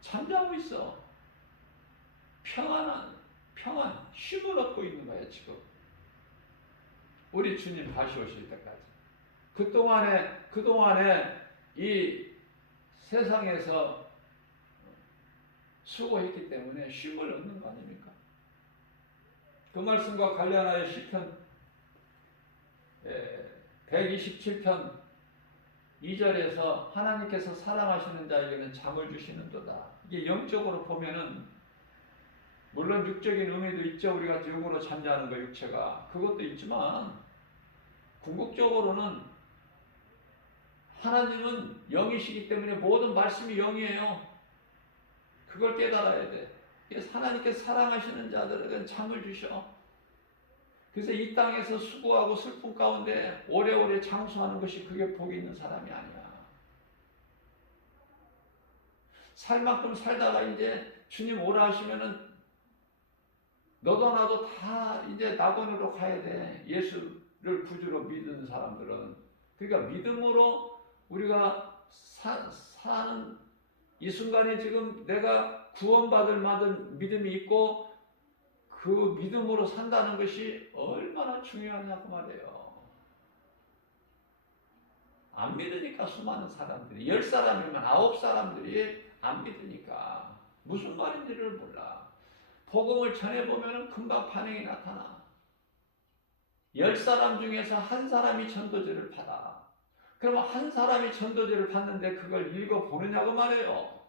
잠자고 있어. 평안, 쉼을 얻고 있는 거야, 지금. 우리 주님 다시 오실 때까지. 그동안에 이 세상에서 수고했기 때문에 쉼을 얻는 거 아닙니까? 그 말씀과 관련하여 시편 127편 2절에서 하나님께서 사랑하시는 자에게는 잠을 주시는도다. 이게 영적으로 보면은 물론 육적인 의미도 있죠. 우리가 육으로 잠자는 거 육체가 그것도 있지만 궁극적으로는 하나님은 영이시기 때문에 모든 말씀이 영이에요. 그걸 깨달아야 돼. 그래서 하나님께서 사랑하시는 자들에게는 잠을 주셔. 그래서 이 땅에서 수고하고 슬픔 가운데 오래오래 장수하는 것이 그게 복이 있는 사람이 아니야. 살 만큼 살다가 이제 주님 오라 하시면은 너도 나도 다 이제 낙원으로 가야 돼. 예수를 구주로 믿는 사람들은. 그러니까 믿음으로 우리가 사는 이 순간에 지금 내가 구원받을 만한 믿음이 있고 그 믿음으로 산다는 것이 얼마나 중요하냐고 말이에요. 안 믿으니까 수많은 사람들이 10사람이면 9사람들이 안 믿으니까 무슨 말인지를 몰라. 복음을 전해보면 금방 반응이 나타나. 10사람 중에서 한 사람이 전도제를 받아. 그러면 한 사람이 전도제를 받는데 그걸 읽어보느냐고 말해요.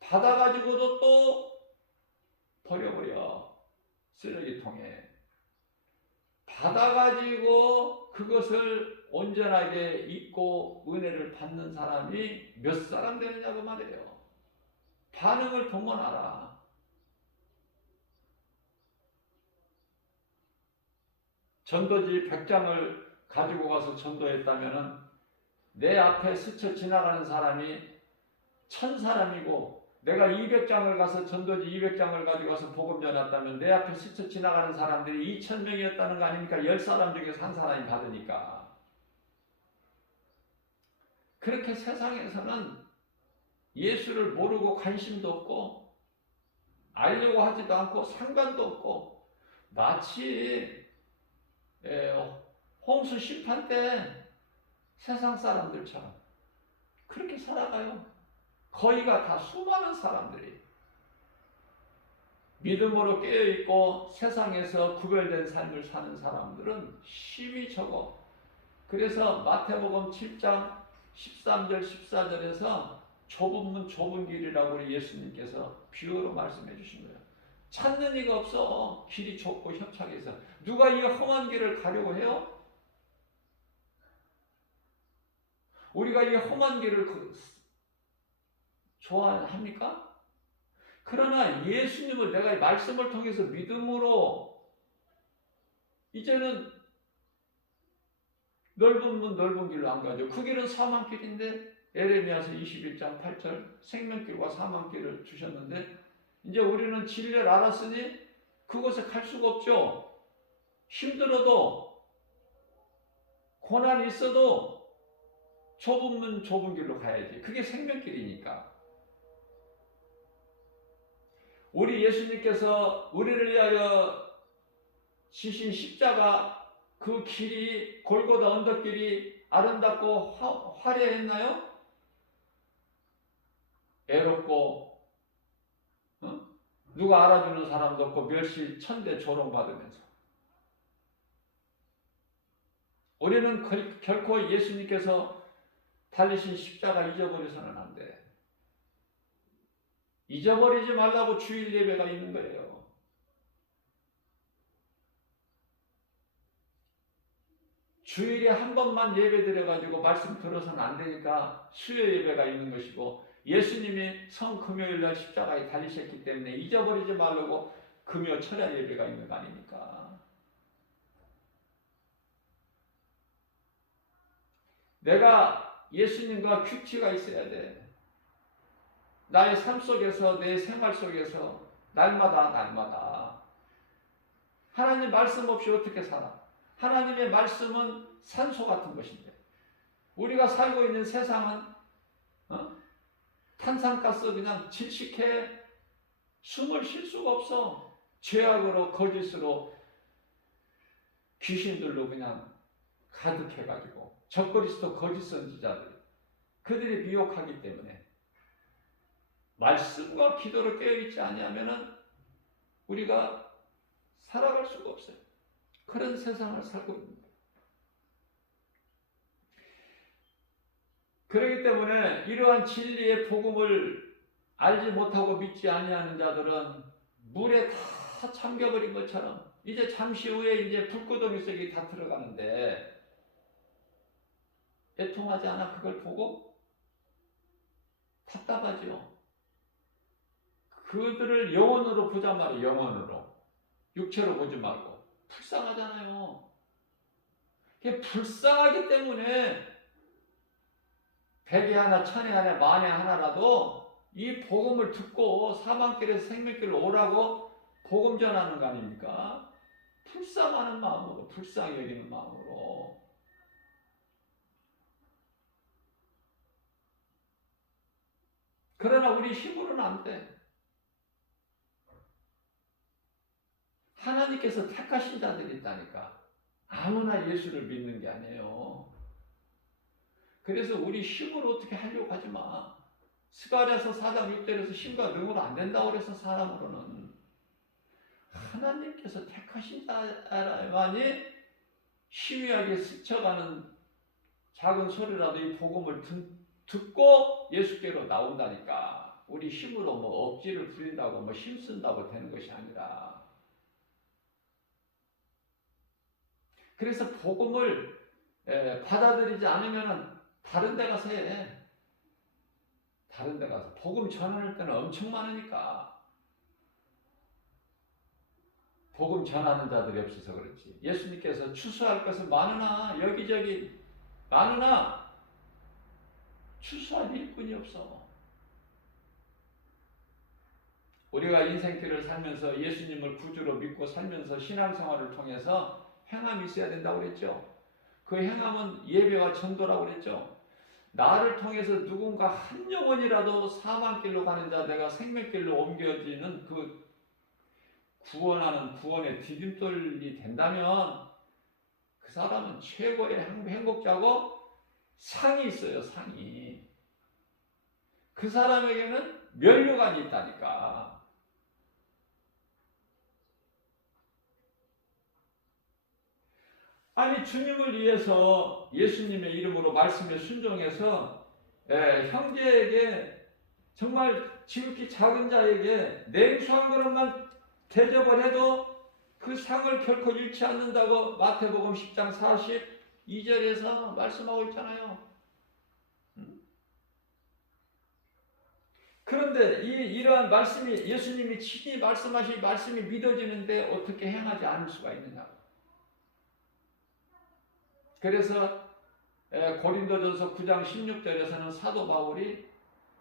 받아가지고도 또 버려버려. 쓰레기통에. 받아가지고 그것을 온전하게 잊고 은혜를 받는 사람이 몇 사람 되느냐고 말해요. 반응을 보면 알아. 전도지 100장을 가지고 가서 전도했다면은 내 앞에 스쳐 지나가는 사람이 1000사람이고 내가 200장을 가서 전도지 200장을 가지고 가서 복음 전했다면 내 앞에 스쳐 지나가는 사람들이 2000명이었다는 거 아닙니까? 10사람 중에서 한 사람이 받으니까. 그렇게 세상에서는 예수를 모르고 관심도 없고 알려고 하지도 않고 상관도 없고 마치 홍수 심판 때 세상 사람들처럼 그렇게 살아가요. 거의가 다 수많은 사람들이 믿음으로 깨어있고 세상에서 구별된 삶을 사는 사람들은 심히 적어. 그래서 마태복음 7장 13절 14절에서 좁은 문 좁은 길이라고 우리 예수님께서 비유로 말씀해 주신 거예요. 찾는 이가 없어. 길이 좁고 협착해서 누가 이 험한 길을 가려고 해요? 우리가 이 험한 길을 좋아합니까? 그러나 예수님을 내가 말씀을 통해서 믿음으로 이제는 넓은 문 넓은 길로 안 가죠. 그 길은 사망길인데 에레미야서 21장 8절 생명길과 사망길을 주셨는데 이제 우리는 진리를 알았으니 그곳에 갈 수가 없죠. 힘들어도 고난이 있어도 좁은 문 좁은 길로 가야지. 그게 생명길이니까. 우리 예수님께서 우리를 위하여 지신 십자가 그 길이 골고다 언덕길이 아름답고 화려했나요? 애롭고 누가 알아주는 사람도 없고 멸시 천대 조롱받으면서 우리는 결코 예수님께서 달리신 십자가 잊어버려서는 안 돼. 잊어버리지 말라고 주일 예배가 있는 거예요. 주일에 한 번만 예배 드려가지고 말씀 들어서는 안 되니까 수요 예배가 있는 것이고 예수님이 성금요일날 십자가에 달리셨기 때문에 잊어버리지 말라고 금요 철야 예배가 있는 거 아닙니까? 내가 예수님과 큐티가 있어야 돼. 나의 삶 속에서 내 생활 속에서 날마다 하나님 말씀 없이 어떻게 살아? 하나님의 말씀은 산소 같은 것인데 우리가 살고 있는 세상은 탄산가스 그냥 질식해 숨을 쉴 수가 없어. 죄악으로 거짓으로 귀신들로 그냥 가득해가지고 적그리스도 거짓 선지자들 그들이 미혹하기 때문에 말씀과 기도로 깨어있지 아니하면은 우리가 살아갈 수가 없어요. 그런 세상을 살고 있습니다. 그렇기 때문에 이러한 진리의 복음을 알지 못하고 믿지 아니하는 자들은 물에 다 잠겨버린 것처럼 이제 잠시 후에 이제 불구덩이 속에 다 들어가는데 애통하지 않아? 그걸 보고 답답하죠. 그들을 영혼으로 보자 말이에요. 영혼으로. 육체로 보지 말고. 불쌍하잖아요. 그게 불쌍하기 때문에 백에 하나, 천에 하나, 만에 하나라도 이 복음을 듣고 사망길에서 생명길로 오라고 복음 전하는 거 아닙니까? 불쌍하는 마음으로, 불쌍히 여기는 마음으로. 그러나 우리 힘으로는 안 돼. 하나님께서 택하신 자들이 있다니까. 아무나 예수를 믿는 게 아니에요. 그래서 우리 힘으로 어떻게 하려고 하지 마. 스가랴서 4장 6절에서 힘과 능으로 안 된다고 그래서 사람으로는. 하나님께서 택하신 자만이 희미하게 스쳐가는 작은 소리라도 이 복음을 듣고 예수께로 나온다니까. 우리 힘으로 뭐 억지를 부린다고 뭐 힘쓴다고 되는 것이 아니라. 그래서 복음을 받아들이지 않으면 다른 데 가서 해. 다른 데 가서. 복음 전할 때는 엄청 많으니까. 복음 전하는 자들이 없어서 그렇지. 예수님께서 추수할 것은 많으나 여기저기 많으나 추수할 일꾼이 없어. 우리가 인생길을 살면서 예수님을 구주로 믿고 살면서 신앙생활을 통해서 행함이 있어야 된다고 그랬죠. 그 행함은 예배와 전도라고 그랬죠. 나를 통해서 누군가 한 영혼이라도 사망길로 가는 자, 내가 생명길로 옮겨지는 그 구원하는 구원의 디딤돌이 된다면 그 사람은 최고의 행복자고 상이 있어요. 상이. 그 사람에게는 면류관이 있다니까. 아니 주님을 위해서 예수님의 이름으로 말씀에 순종해서 형제에게 정말 지극히 작은 자에게 냉수 한 그릇만 대접을 해도 그 상을 결코 잃지 않는다고 마태복음 10장 42절에서 말씀하고 있잖아요. 그런데 이러한 말씀이 예수님이 친히 말씀하신 말씀이 믿어지는데 어떻게 행하지 않을 수가 있느냐고. 그래서 고린도전서 9장 16절에서는 사도 바울이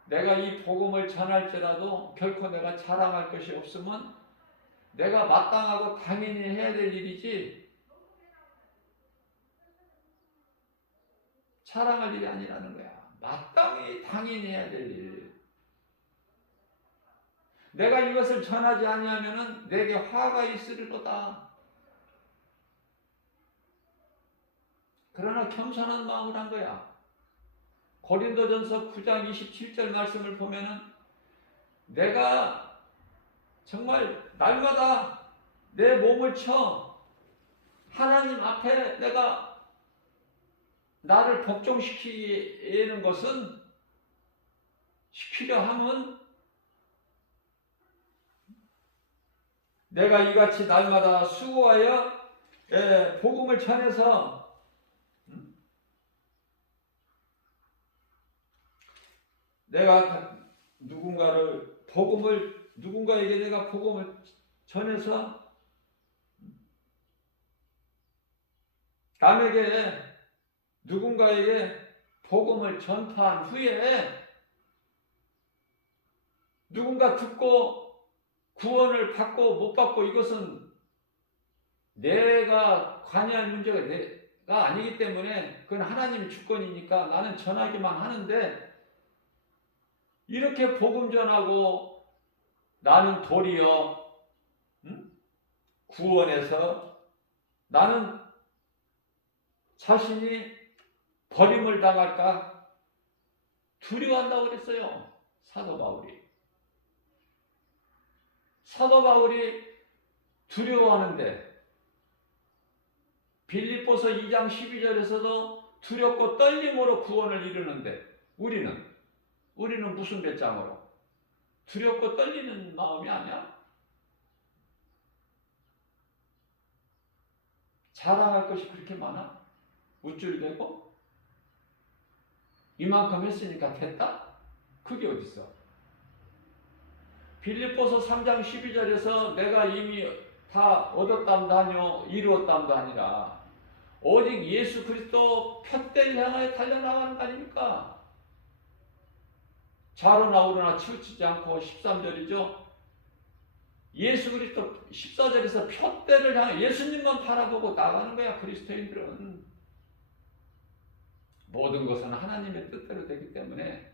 내가 이 복음을 전할지라도 결코 내가 자랑할 것이 없으면 내가 마땅하고 당연히 해야 될 일이지 자랑할 일이 아니라는 거야. 마땅히 당연히 해야 될 일. 내가 이것을 전하지 아니하면은 내게 화가 있으리로다. 그러나 겸손한 마음을 한 거야. 고린도전서 9장 27절 말씀을 보면은 내가 정말 날마다 내 몸을 쳐 하나님 앞에 내가 나를 복종시키는 것은 시키려 함은 내가 이같이 날마다 수고하여 복음을 전해서 내가 누군가에게 내가 복음을 전해서 남에게 누군가에게 복음을 전파한 후에 누군가 듣고 구원을 받고 못 받고 이것은 내가 관여할 문제가 내가 아니기 때문에 그건 하나님의 주권이니까 나는 전하기만 하는데 이렇게 복음 전하고 나는 도리어 구원해서 나는 자신이 버림을 당할까 두려워한다고 그랬어요. 사도 바울이 두려워하는데 빌립보서 2장 12절에서도 두렵고 떨림으로 구원을 이루는데 우리는 무슨 배짱으로? 두렵고 떨리는 마음이 아니야? 자랑할 것이 그렇게 많아? 우쭐대고? 이만큼 했으니까 됐다? 그게 어딨어? 빌립보서 3장 12절에서 내가 이미 다 얻었담도 아니요 이루었담도 아니라 오직 예수 그리스도 푯대를 향하여 달려나가는 거 아닙니까? 좌로나 우로나 치우치지 않고 13절이죠. 예수 그리스도 14절에서 푯대를 향해 예수님만 바라보고 나가는 거야. 그리스도인들은 모든 것은 하나님의 뜻대로 되기 때문에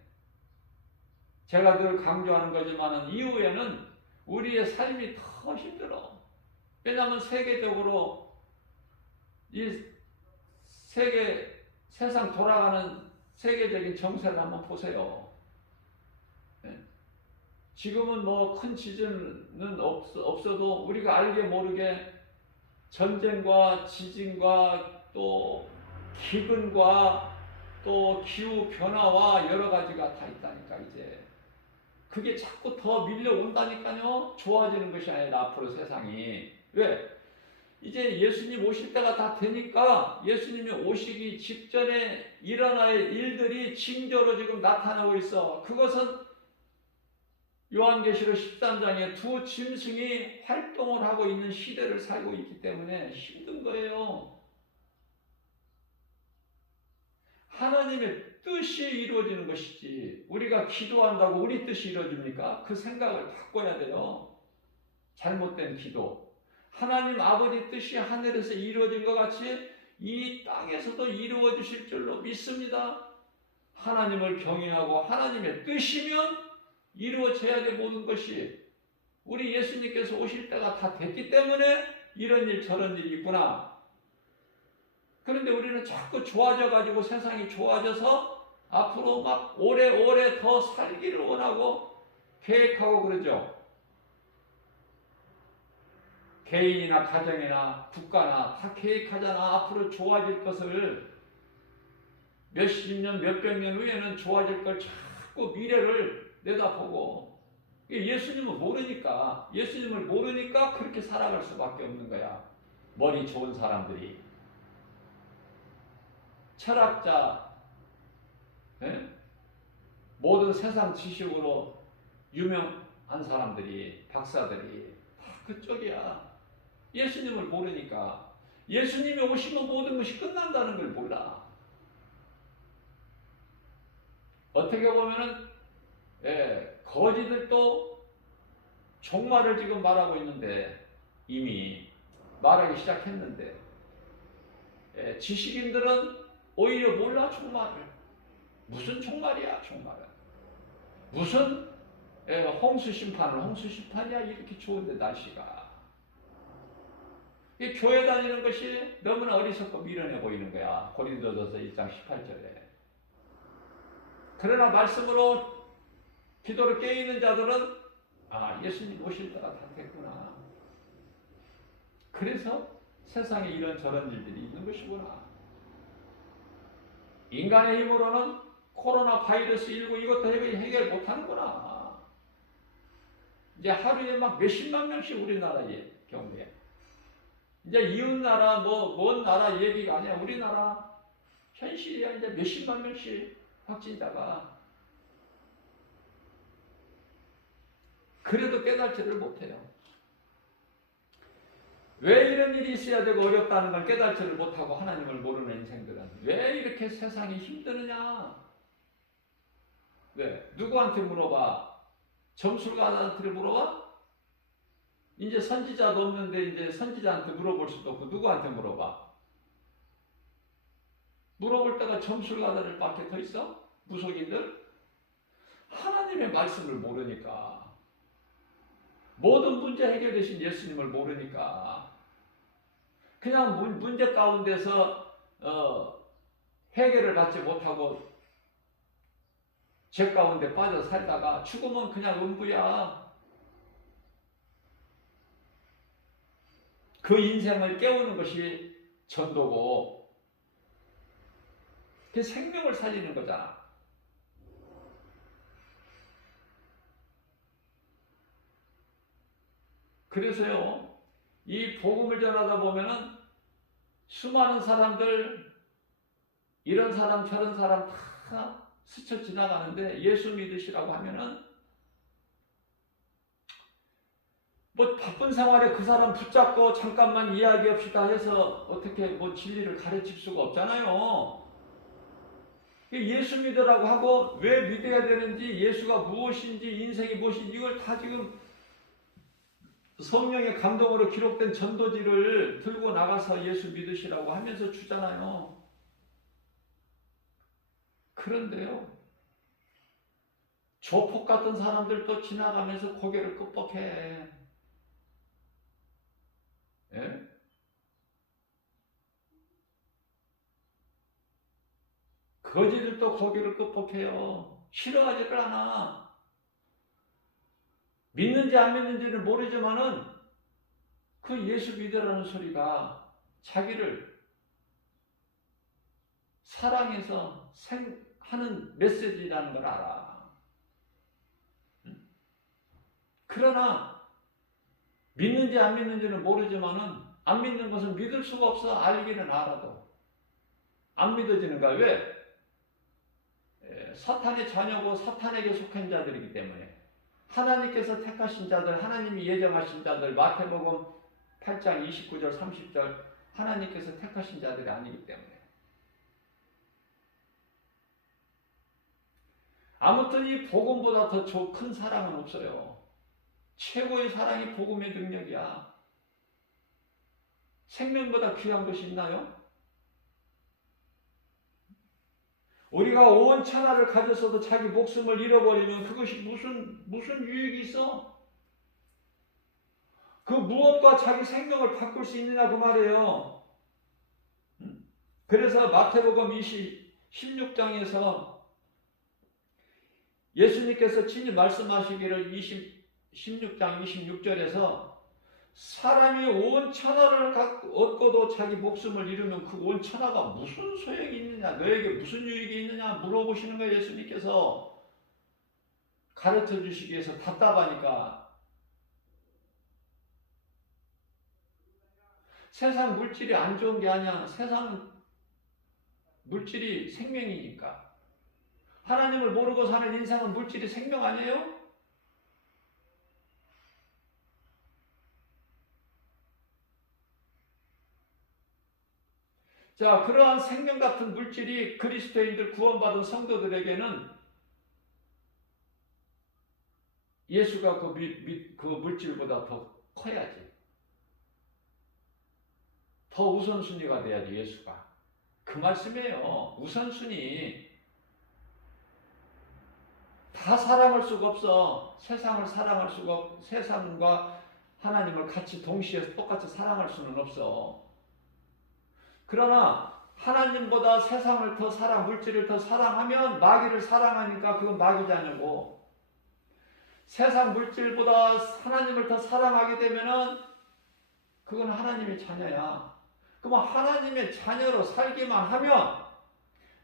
제가 늘 강조하는 거지만 이후에는 우리의 삶이 더 힘들어. 왜냐하면 세계적으로 이 세상 돌아가는 세계적인 정세를 한번 보세요. 지금은 뭐 큰 지진은 없어도 우리가 알게 모르게 전쟁과 지진과 또 기근과 또 기후 변화와 여러 가지가 다 있다니까. 이제 그게 자꾸 더 밀려온다니까요. 좋아지는 것이 아니라 앞으로 세상이. 왜? 이제 예수님 오실 때가 다 되니까 예수님이 오시기 직전에 일어날 일들이 징조로 지금 나타나고 있어. 그것은 요한계시록 13장에 두 짐승이 활동을 하고 있는 시대를 살고 있기 때문에 힘든 거예요. 하나님의 뜻이 이루어지는 것이지 우리가 기도한다고 우리 뜻이 이루어집니까? 그 생각을 바꿔야 돼요. 잘못된 기도. 하나님 아버지 뜻이 하늘에서 이루어진 것 같이 이 땅에서도 이루어 주실 줄로 믿습니다. 하나님을 경외하고 하나님의 뜻이면 이루어져야 될 모든 것이 우리 예수님께서 오실 때가 다 됐기 때문에 이런 일 저런 일이 있구나. 그런데 우리는 자꾸 좋아져 가지고 세상이 좋아져서 앞으로 막 오래오래 더 살기를 원하고 계획하고 그러죠. 개인이나 가정이나 국가나 다 계획하잖아. 앞으로 좋아질 것을 몇십 년, 몇백 년 후에는 좋아질 걸 자꾸 미래를 내다보고 예수님을 모르니까 그렇게 살아갈 수밖에 없는 거야. 머리 좋은 사람들이 철학자, 모든 세상 지식으로 유명한 사람들이 박사들이 다 그쪽이야. 예수님을 모르니까. 예수님이 오시면 모든 것이 끝난다는 걸 몰라. 어떻게 보면은 거지들도 종말을 지금 말하고 있는데 이미 말하기 시작했는데 지식인들은 오히려 몰라. 종말을. 무슨 종말이야 종말은. 무슨 홍수 심판이야. 이렇게 좋은데 날씨가. 이 교회 다니는 것이 너무나 어리석고 미련해 보이는 거야. 고린도전서 1장 18절에. 그러나 말씀으로 기도를 깨있는 자들은 예수님 오실 때가 다 됐구나. 그래서 세상에 이런저런 일들이 있는 것이구나. 인간의 힘으로는 코로나 바이러스 19 이것도 해결 못하는구나. 이제 하루에 막 몇십만 명씩 우리나라의 경우에. 이제 이웃나라 먼 나라 얘기가 아니야. 우리나라 현실이야. 이제 몇십만 명씩 확진자가. 그래도 깨달지를 못해요. 왜 이런 일이 있어야 되고 어렵다는 걸 깨달지를 못하고 하나님을 모르는 인생들은 왜 이렇게 세상이 힘드느냐? 왜? 누구한테 물어봐? 점술가한테 물어봐? 이제 선지자도 없는데 이제 선지자한테 물어볼 수도 없고 누구한테 물어봐? 물어볼 때가 점술가들 밖에 더 있어? 무속인들? 하나님의 말씀을 모르니까. 모든 문제 해결되신 예수님을 모르니까 그냥 문제 가운데서 해결을 받지 못하고 죄 가운데 빠져 살다가 죽으면 그냥 음부야. 그 인생을 깨우는 것이 전도고, 그게 생명을 살리는 거잖아. 그래서요, 이 복음을 전하다 보면은 수많은 사람들, 이런 사람 저런 사람 다 스쳐 지나가는데, 예수 믿으시라고 하면은 뭐 바쁜 생활에 그 사람 붙잡고 잠깐만 이야기합시다 해서 어떻게 뭐 진리를 가르칠 수가 없잖아요. 예수 믿으라고 하고 왜 믿어야 되는지, 예수가 무엇인지, 인생이 무엇인지, 이걸 다 지금 성령의 감동으로 기록된 전도지를 들고 나가서 예수 믿으시라고 하면서 주잖아요. 그런데요, 조폭 같은 사람들도 지나가면서 고개를 끄덕해. 예? 거지들도 고개를 끄덕해요. 싫어하지를 않아. 믿는지 안 믿는지는 모르지만은 그 예수 믿으라는 소리가 자기를 사랑해서 하는 메시지라는 걸 알아. 그러나 믿는지 안 믿는지는 모르지만은 안 믿는 것은 믿을 수가 없어. 알기는 알아도 안 믿어지는가? 왜? 사탄의 자녀고 사탄에게 속한 자들이기 때문에. 하나님께서 택하신 자들, 하나님이 예정하신 자들, 마태복음 8장 29절 30절, 하나님께서 택하신 자들이 아니기 때문에. 아무튼 이 복음보다 더 큰 사랑은 없어요. 최고의 사랑이 복음의 능력이야. 생명보다 귀한 것이 있나요? 우리가 온 천하를 가졌어도 자기 목숨을 잃어버리면 그것이 무슨 유익이 있어? 그 무엇과 자기 생명을 바꿀 수 있느냐 그 말이에요. 그래서 마태복음 16장에서 예수님께서 친히 말씀하시기를 16장 26절에서 사람이 온 천하를 얻고도 자기 목숨을 잃으면 그 온 천하가 무슨 소용이 있느냐, 너에게 무슨 유익이 있느냐 물어보시는 거예요. 예수님께서 가르쳐 주시기 위해서 답답하니까. 세상 물질이 안 좋은 게 아니야. 세상 물질이 생명이니까. 하나님을 모르고 사는 인생은 물질이 생명 아니에요? 자, 그러한 생명 같은 물질이 그리스도인들 구원받은 성도들에게는 예수가 그 물질보다 더 커야지. 더 우선순위가 돼야지, 예수가. 그 말씀이에요. 우선순위. 다 사랑할 수가 없어. 세상을 사랑할 수가 없고, 세상과 하나님을 같이 동시에 똑같이 사랑할 수는 없어. 그러나 하나님보다 세상을 더 물질을 더 사랑하면 마귀를 사랑하니까 그건 마귀 자녀고, 세상 물질보다 하나님을 더 사랑하게 되면은 그건 하나님의 자녀야. 그럼 하나님의 자녀로 살기만 하면,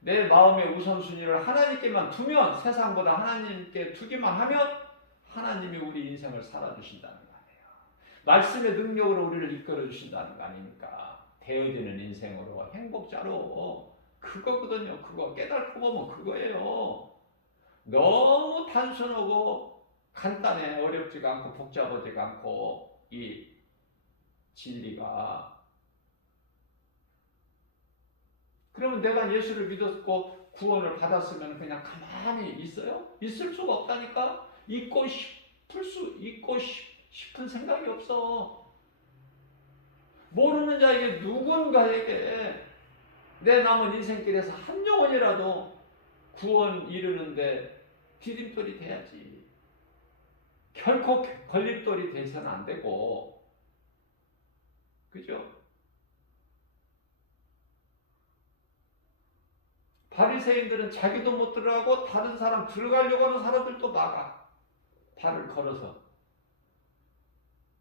내 마음의 우선순위를 하나님께만 두면, 세상보다 하나님께 두기만 하면 하나님이 우리 인생을 살아주신다는 거 아니에요. 말씀의 능력으로 우리를 이끌어 주신다는 거 아닙니까? 되어지는 인생으로, 행복자로. 그거거든요. 그거 깨닫고 보면 그거예요. 너무 단순하고 간단해. 어렵지가 않고 복잡하지가 않고, 이 진리가. 그러면 내가 예수를 믿었고 구원을 받았으면 그냥 가만히 있어요? 있을 수가 없다니까? 있고 싶은 생각이 없어. 모르는 자에게, 누군가에게 내 남은 인생길에서 한 영혼이라도 구원 이루는데 디딤돌이 돼야지. 결코 걸림돌이 돼서는 안 되고. 그죠? 바리새인들은 자기도 못 들어가고 다른 사람 들어가려고 하는 사람들도 막아. 발을 걸어서.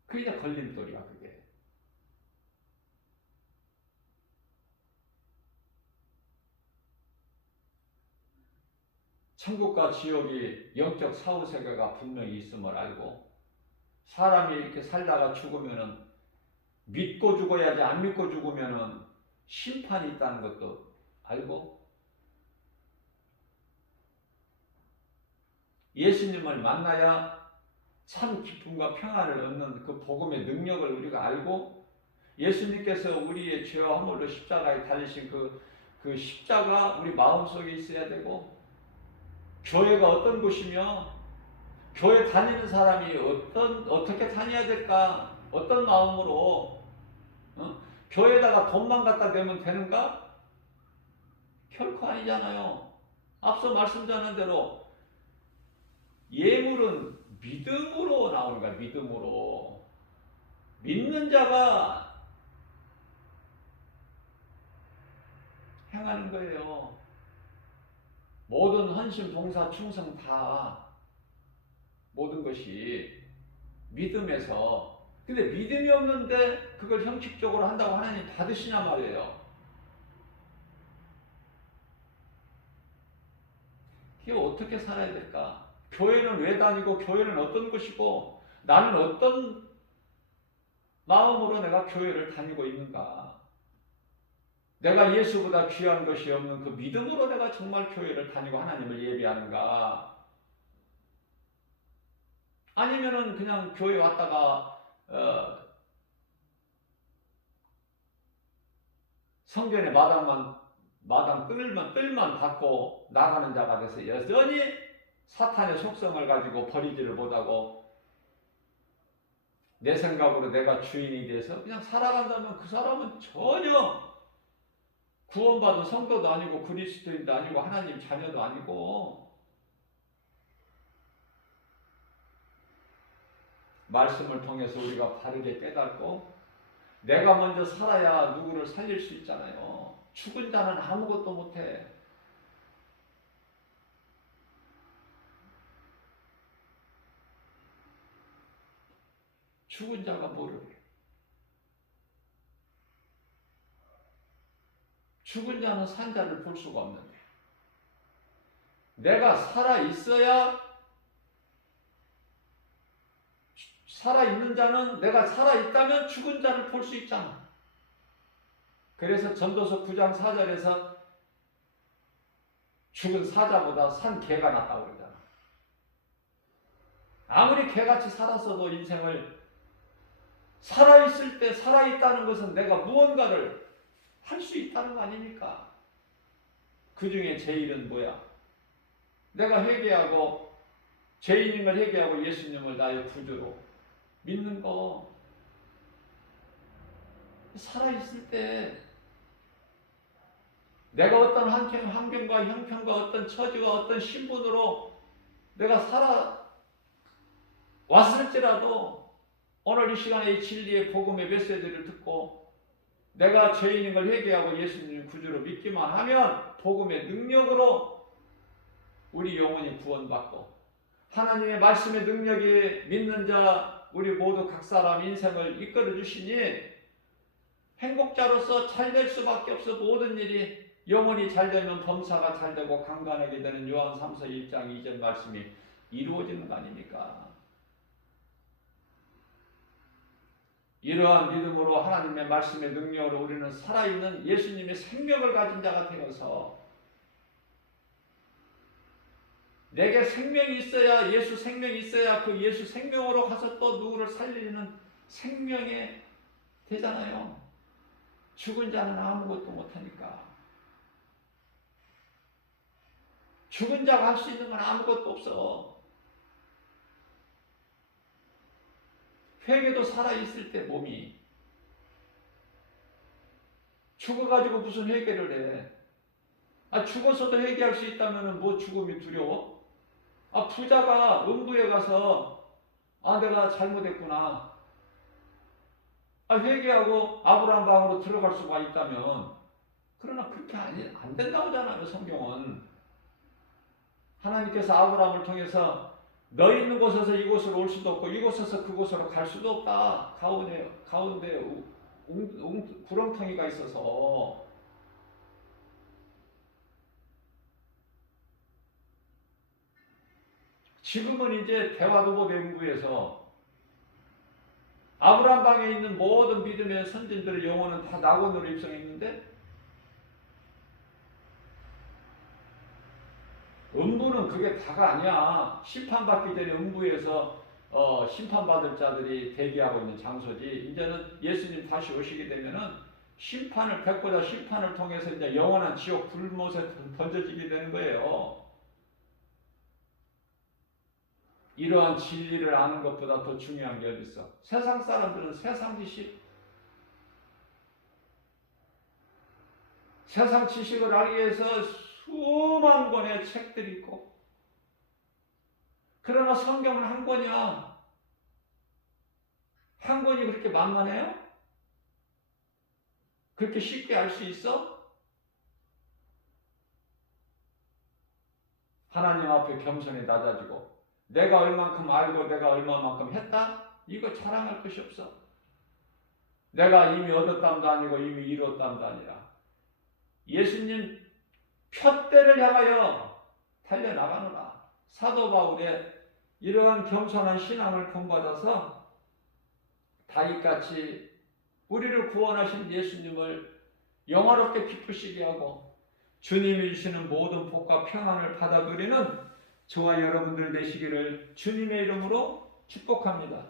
그게 걸림돌이야, 그게. 천국과 지옥이 영적 사후세계가 분명히 있음을 알고, 사람이 이렇게 살다가 죽으면은 믿고 죽어야지 안 믿고 죽으면은 심판이 있다는 것도 알고, 예수님을 만나야 참 기쁨과 평안을 얻는 그 복음의 능력을 우리가 알고, 예수님께서 우리의 죄와 허물로 십자가에 달리신 그 십자가 우리 마음속에 있어야 되고, 교회가 어떤 곳이며 교회 다니는 사람이 어떻게 다녀야 될까, 어떤 마음으로, 교회에다가 돈만 갖다 내면 되는가? 결코 아니잖아요. 앞서 말씀드린 대로 예물은 믿음으로 나오는 거야. 믿음으로. 믿는 자가 행하는 거예요. 모든 헌신, 봉사, 충성 다 모든 것이 믿음에서. 근데 믿음이 없는데 그걸 형식적으로 한다고 하나님 받으시냐 말이에요. 이게 어떻게 살아야 될까? 교회는 왜 다니고, 교회는 어떤 것이고, 나는 어떤 마음으로 내가 교회를 다니고 있는가? 내가 예수보다 귀한 것이 없는 그 믿음으로 내가 정말 교회를 다니고 하나님을 예배하는가? 아니면은 그냥 교회 왔다가 성전의 마당 뜰만 받고 나가는 자가 돼서 여전히 사탄의 속성을 가지고 버리지를 못하고 내 생각으로 내가 주인이 돼서 그냥 살아간다면 그 사람은 전혀 구원받은 성도도 아니고 그리스도인도 아니고 하나님 자녀도 아니고, 말씀을 통해서 우리가 바르게 깨닫고 내가 먼저 살아야 누구를 살릴 수 있잖아요. 죽은 자는 아무것도 못해. 죽은 자가 뭐를 해? 죽은 자는 산 자를 볼 수가 없는데, 내가 살아있어야, 살아있는 자는 내가 살아있다면 죽은 자를 볼 수 있잖아. 그래서 전도서 9장 4절에서 죽은 사자보다 산 개가 낫다고 그러잖아. 아무리 개같이 살았어도 인생을 살아있을 때, 살아있다는 것은 내가 무언가를 할 수 있다는 거 아닙니까? 그 중에 제일은 뭐야? 내가 회개하고, 죄인임을 회개하고 예수님을 나의 구주로 믿는 거. 살아있을 때 내가 어떤 환경과 형편과 어떤 처지와 어떤 신분으로 내가 살아왔을지라도 오늘 이 시간에 이 진리의 복음의 메시지를 듣고 내가 죄인인 걸 회개하고 예수님 구주로 믿기만 하면 복음의 능력으로 우리 영혼이 구원받고, 하나님의 말씀의 능력이 믿는 자 우리 모두 각 사람 인생을 이끌어 주시니 행복자로서 잘 될 수밖에 없어. 모든 일이 영혼이 잘 되면 범사가 잘 되고 강간하게 되는 요한 3서 1장 2절 말씀이 이루어지는 거 아닙니까? 이러한 믿음으로 하나님의 말씀의 능력으로 우리는 살아있는 예수님의 생명을 가진 자가 되어서, 내게 생명이 있어야, 예수 생명이 있어야 그 예수 생명으로 가서 또 누구를 살리는 생명이 되잖아요. 죽은 자는 아무것도 못하니까. 죽은 자가 할 수 있는 건 아무것도 없어. 회개도 살아있을 때 몸이 죽어가지고 무슨 회개를 해? 죽어서도 회개할 수 있다면 뭐 죽음이 두려워? 부자가 음부에 가서 내가 잘못했구나, 회개하고 아브라함 방으로 들어갈 수가 있다면, 그러나 그렇게 안 된다고 하잖아요. 성경은 하나님께서 아브라함을 통해서 너 있는 곳에서 이곳으로 올 수도 없고 이곳에서 그곳으로 갈 수도 없다. 가운데 구렁텅이가 있어서 지금은 이제 대화도보 연구에서 아브라함 방에 있는 모든 믿음의 선진들의 영혼은 다 낙원으로 입성했는데 음부는 그게 다가 아니야. 심판받기 전에 음부에서 심판받을 자들이 대기하고 있는 장소지. 이제는 예수님 다시 오시게 되면은 심판을 뵙고자 심판을 통해서 이제 영원한 지옥 불못에 던져지게 되는 거예요. 이러한 진리를 아는 것보다 더 중요한 게 어디 있어? 세상 사람들은 세상 지식을 알기 위해서 수만 권의 책들이 있고, 그러나 성경은 한 권이야. 한 권이 그렇게 만만해요? 그렇게 쉽게 알 수 있어? 하나님 앞에 겸손히 낮아지고 내가 얼만큼 알고 내가 얼마만큼 했다? 이거 자랑할 것이 없어. 내가 이미 얻었담도 아니고 이미 이뤘담도 아니라 예수님 푯대를 향하여 달려나가노라. 사도 바울의 이러한 겸손한 신앙을 본받아서 다윗같이 우리를 구원하신 예수님을 영화롭게 기쁘시게 하고 주님이 주시는 모든 복과 평안을 받아 누리는 저와 여러분들 되시기를 주님의 이름으로 축복합니다.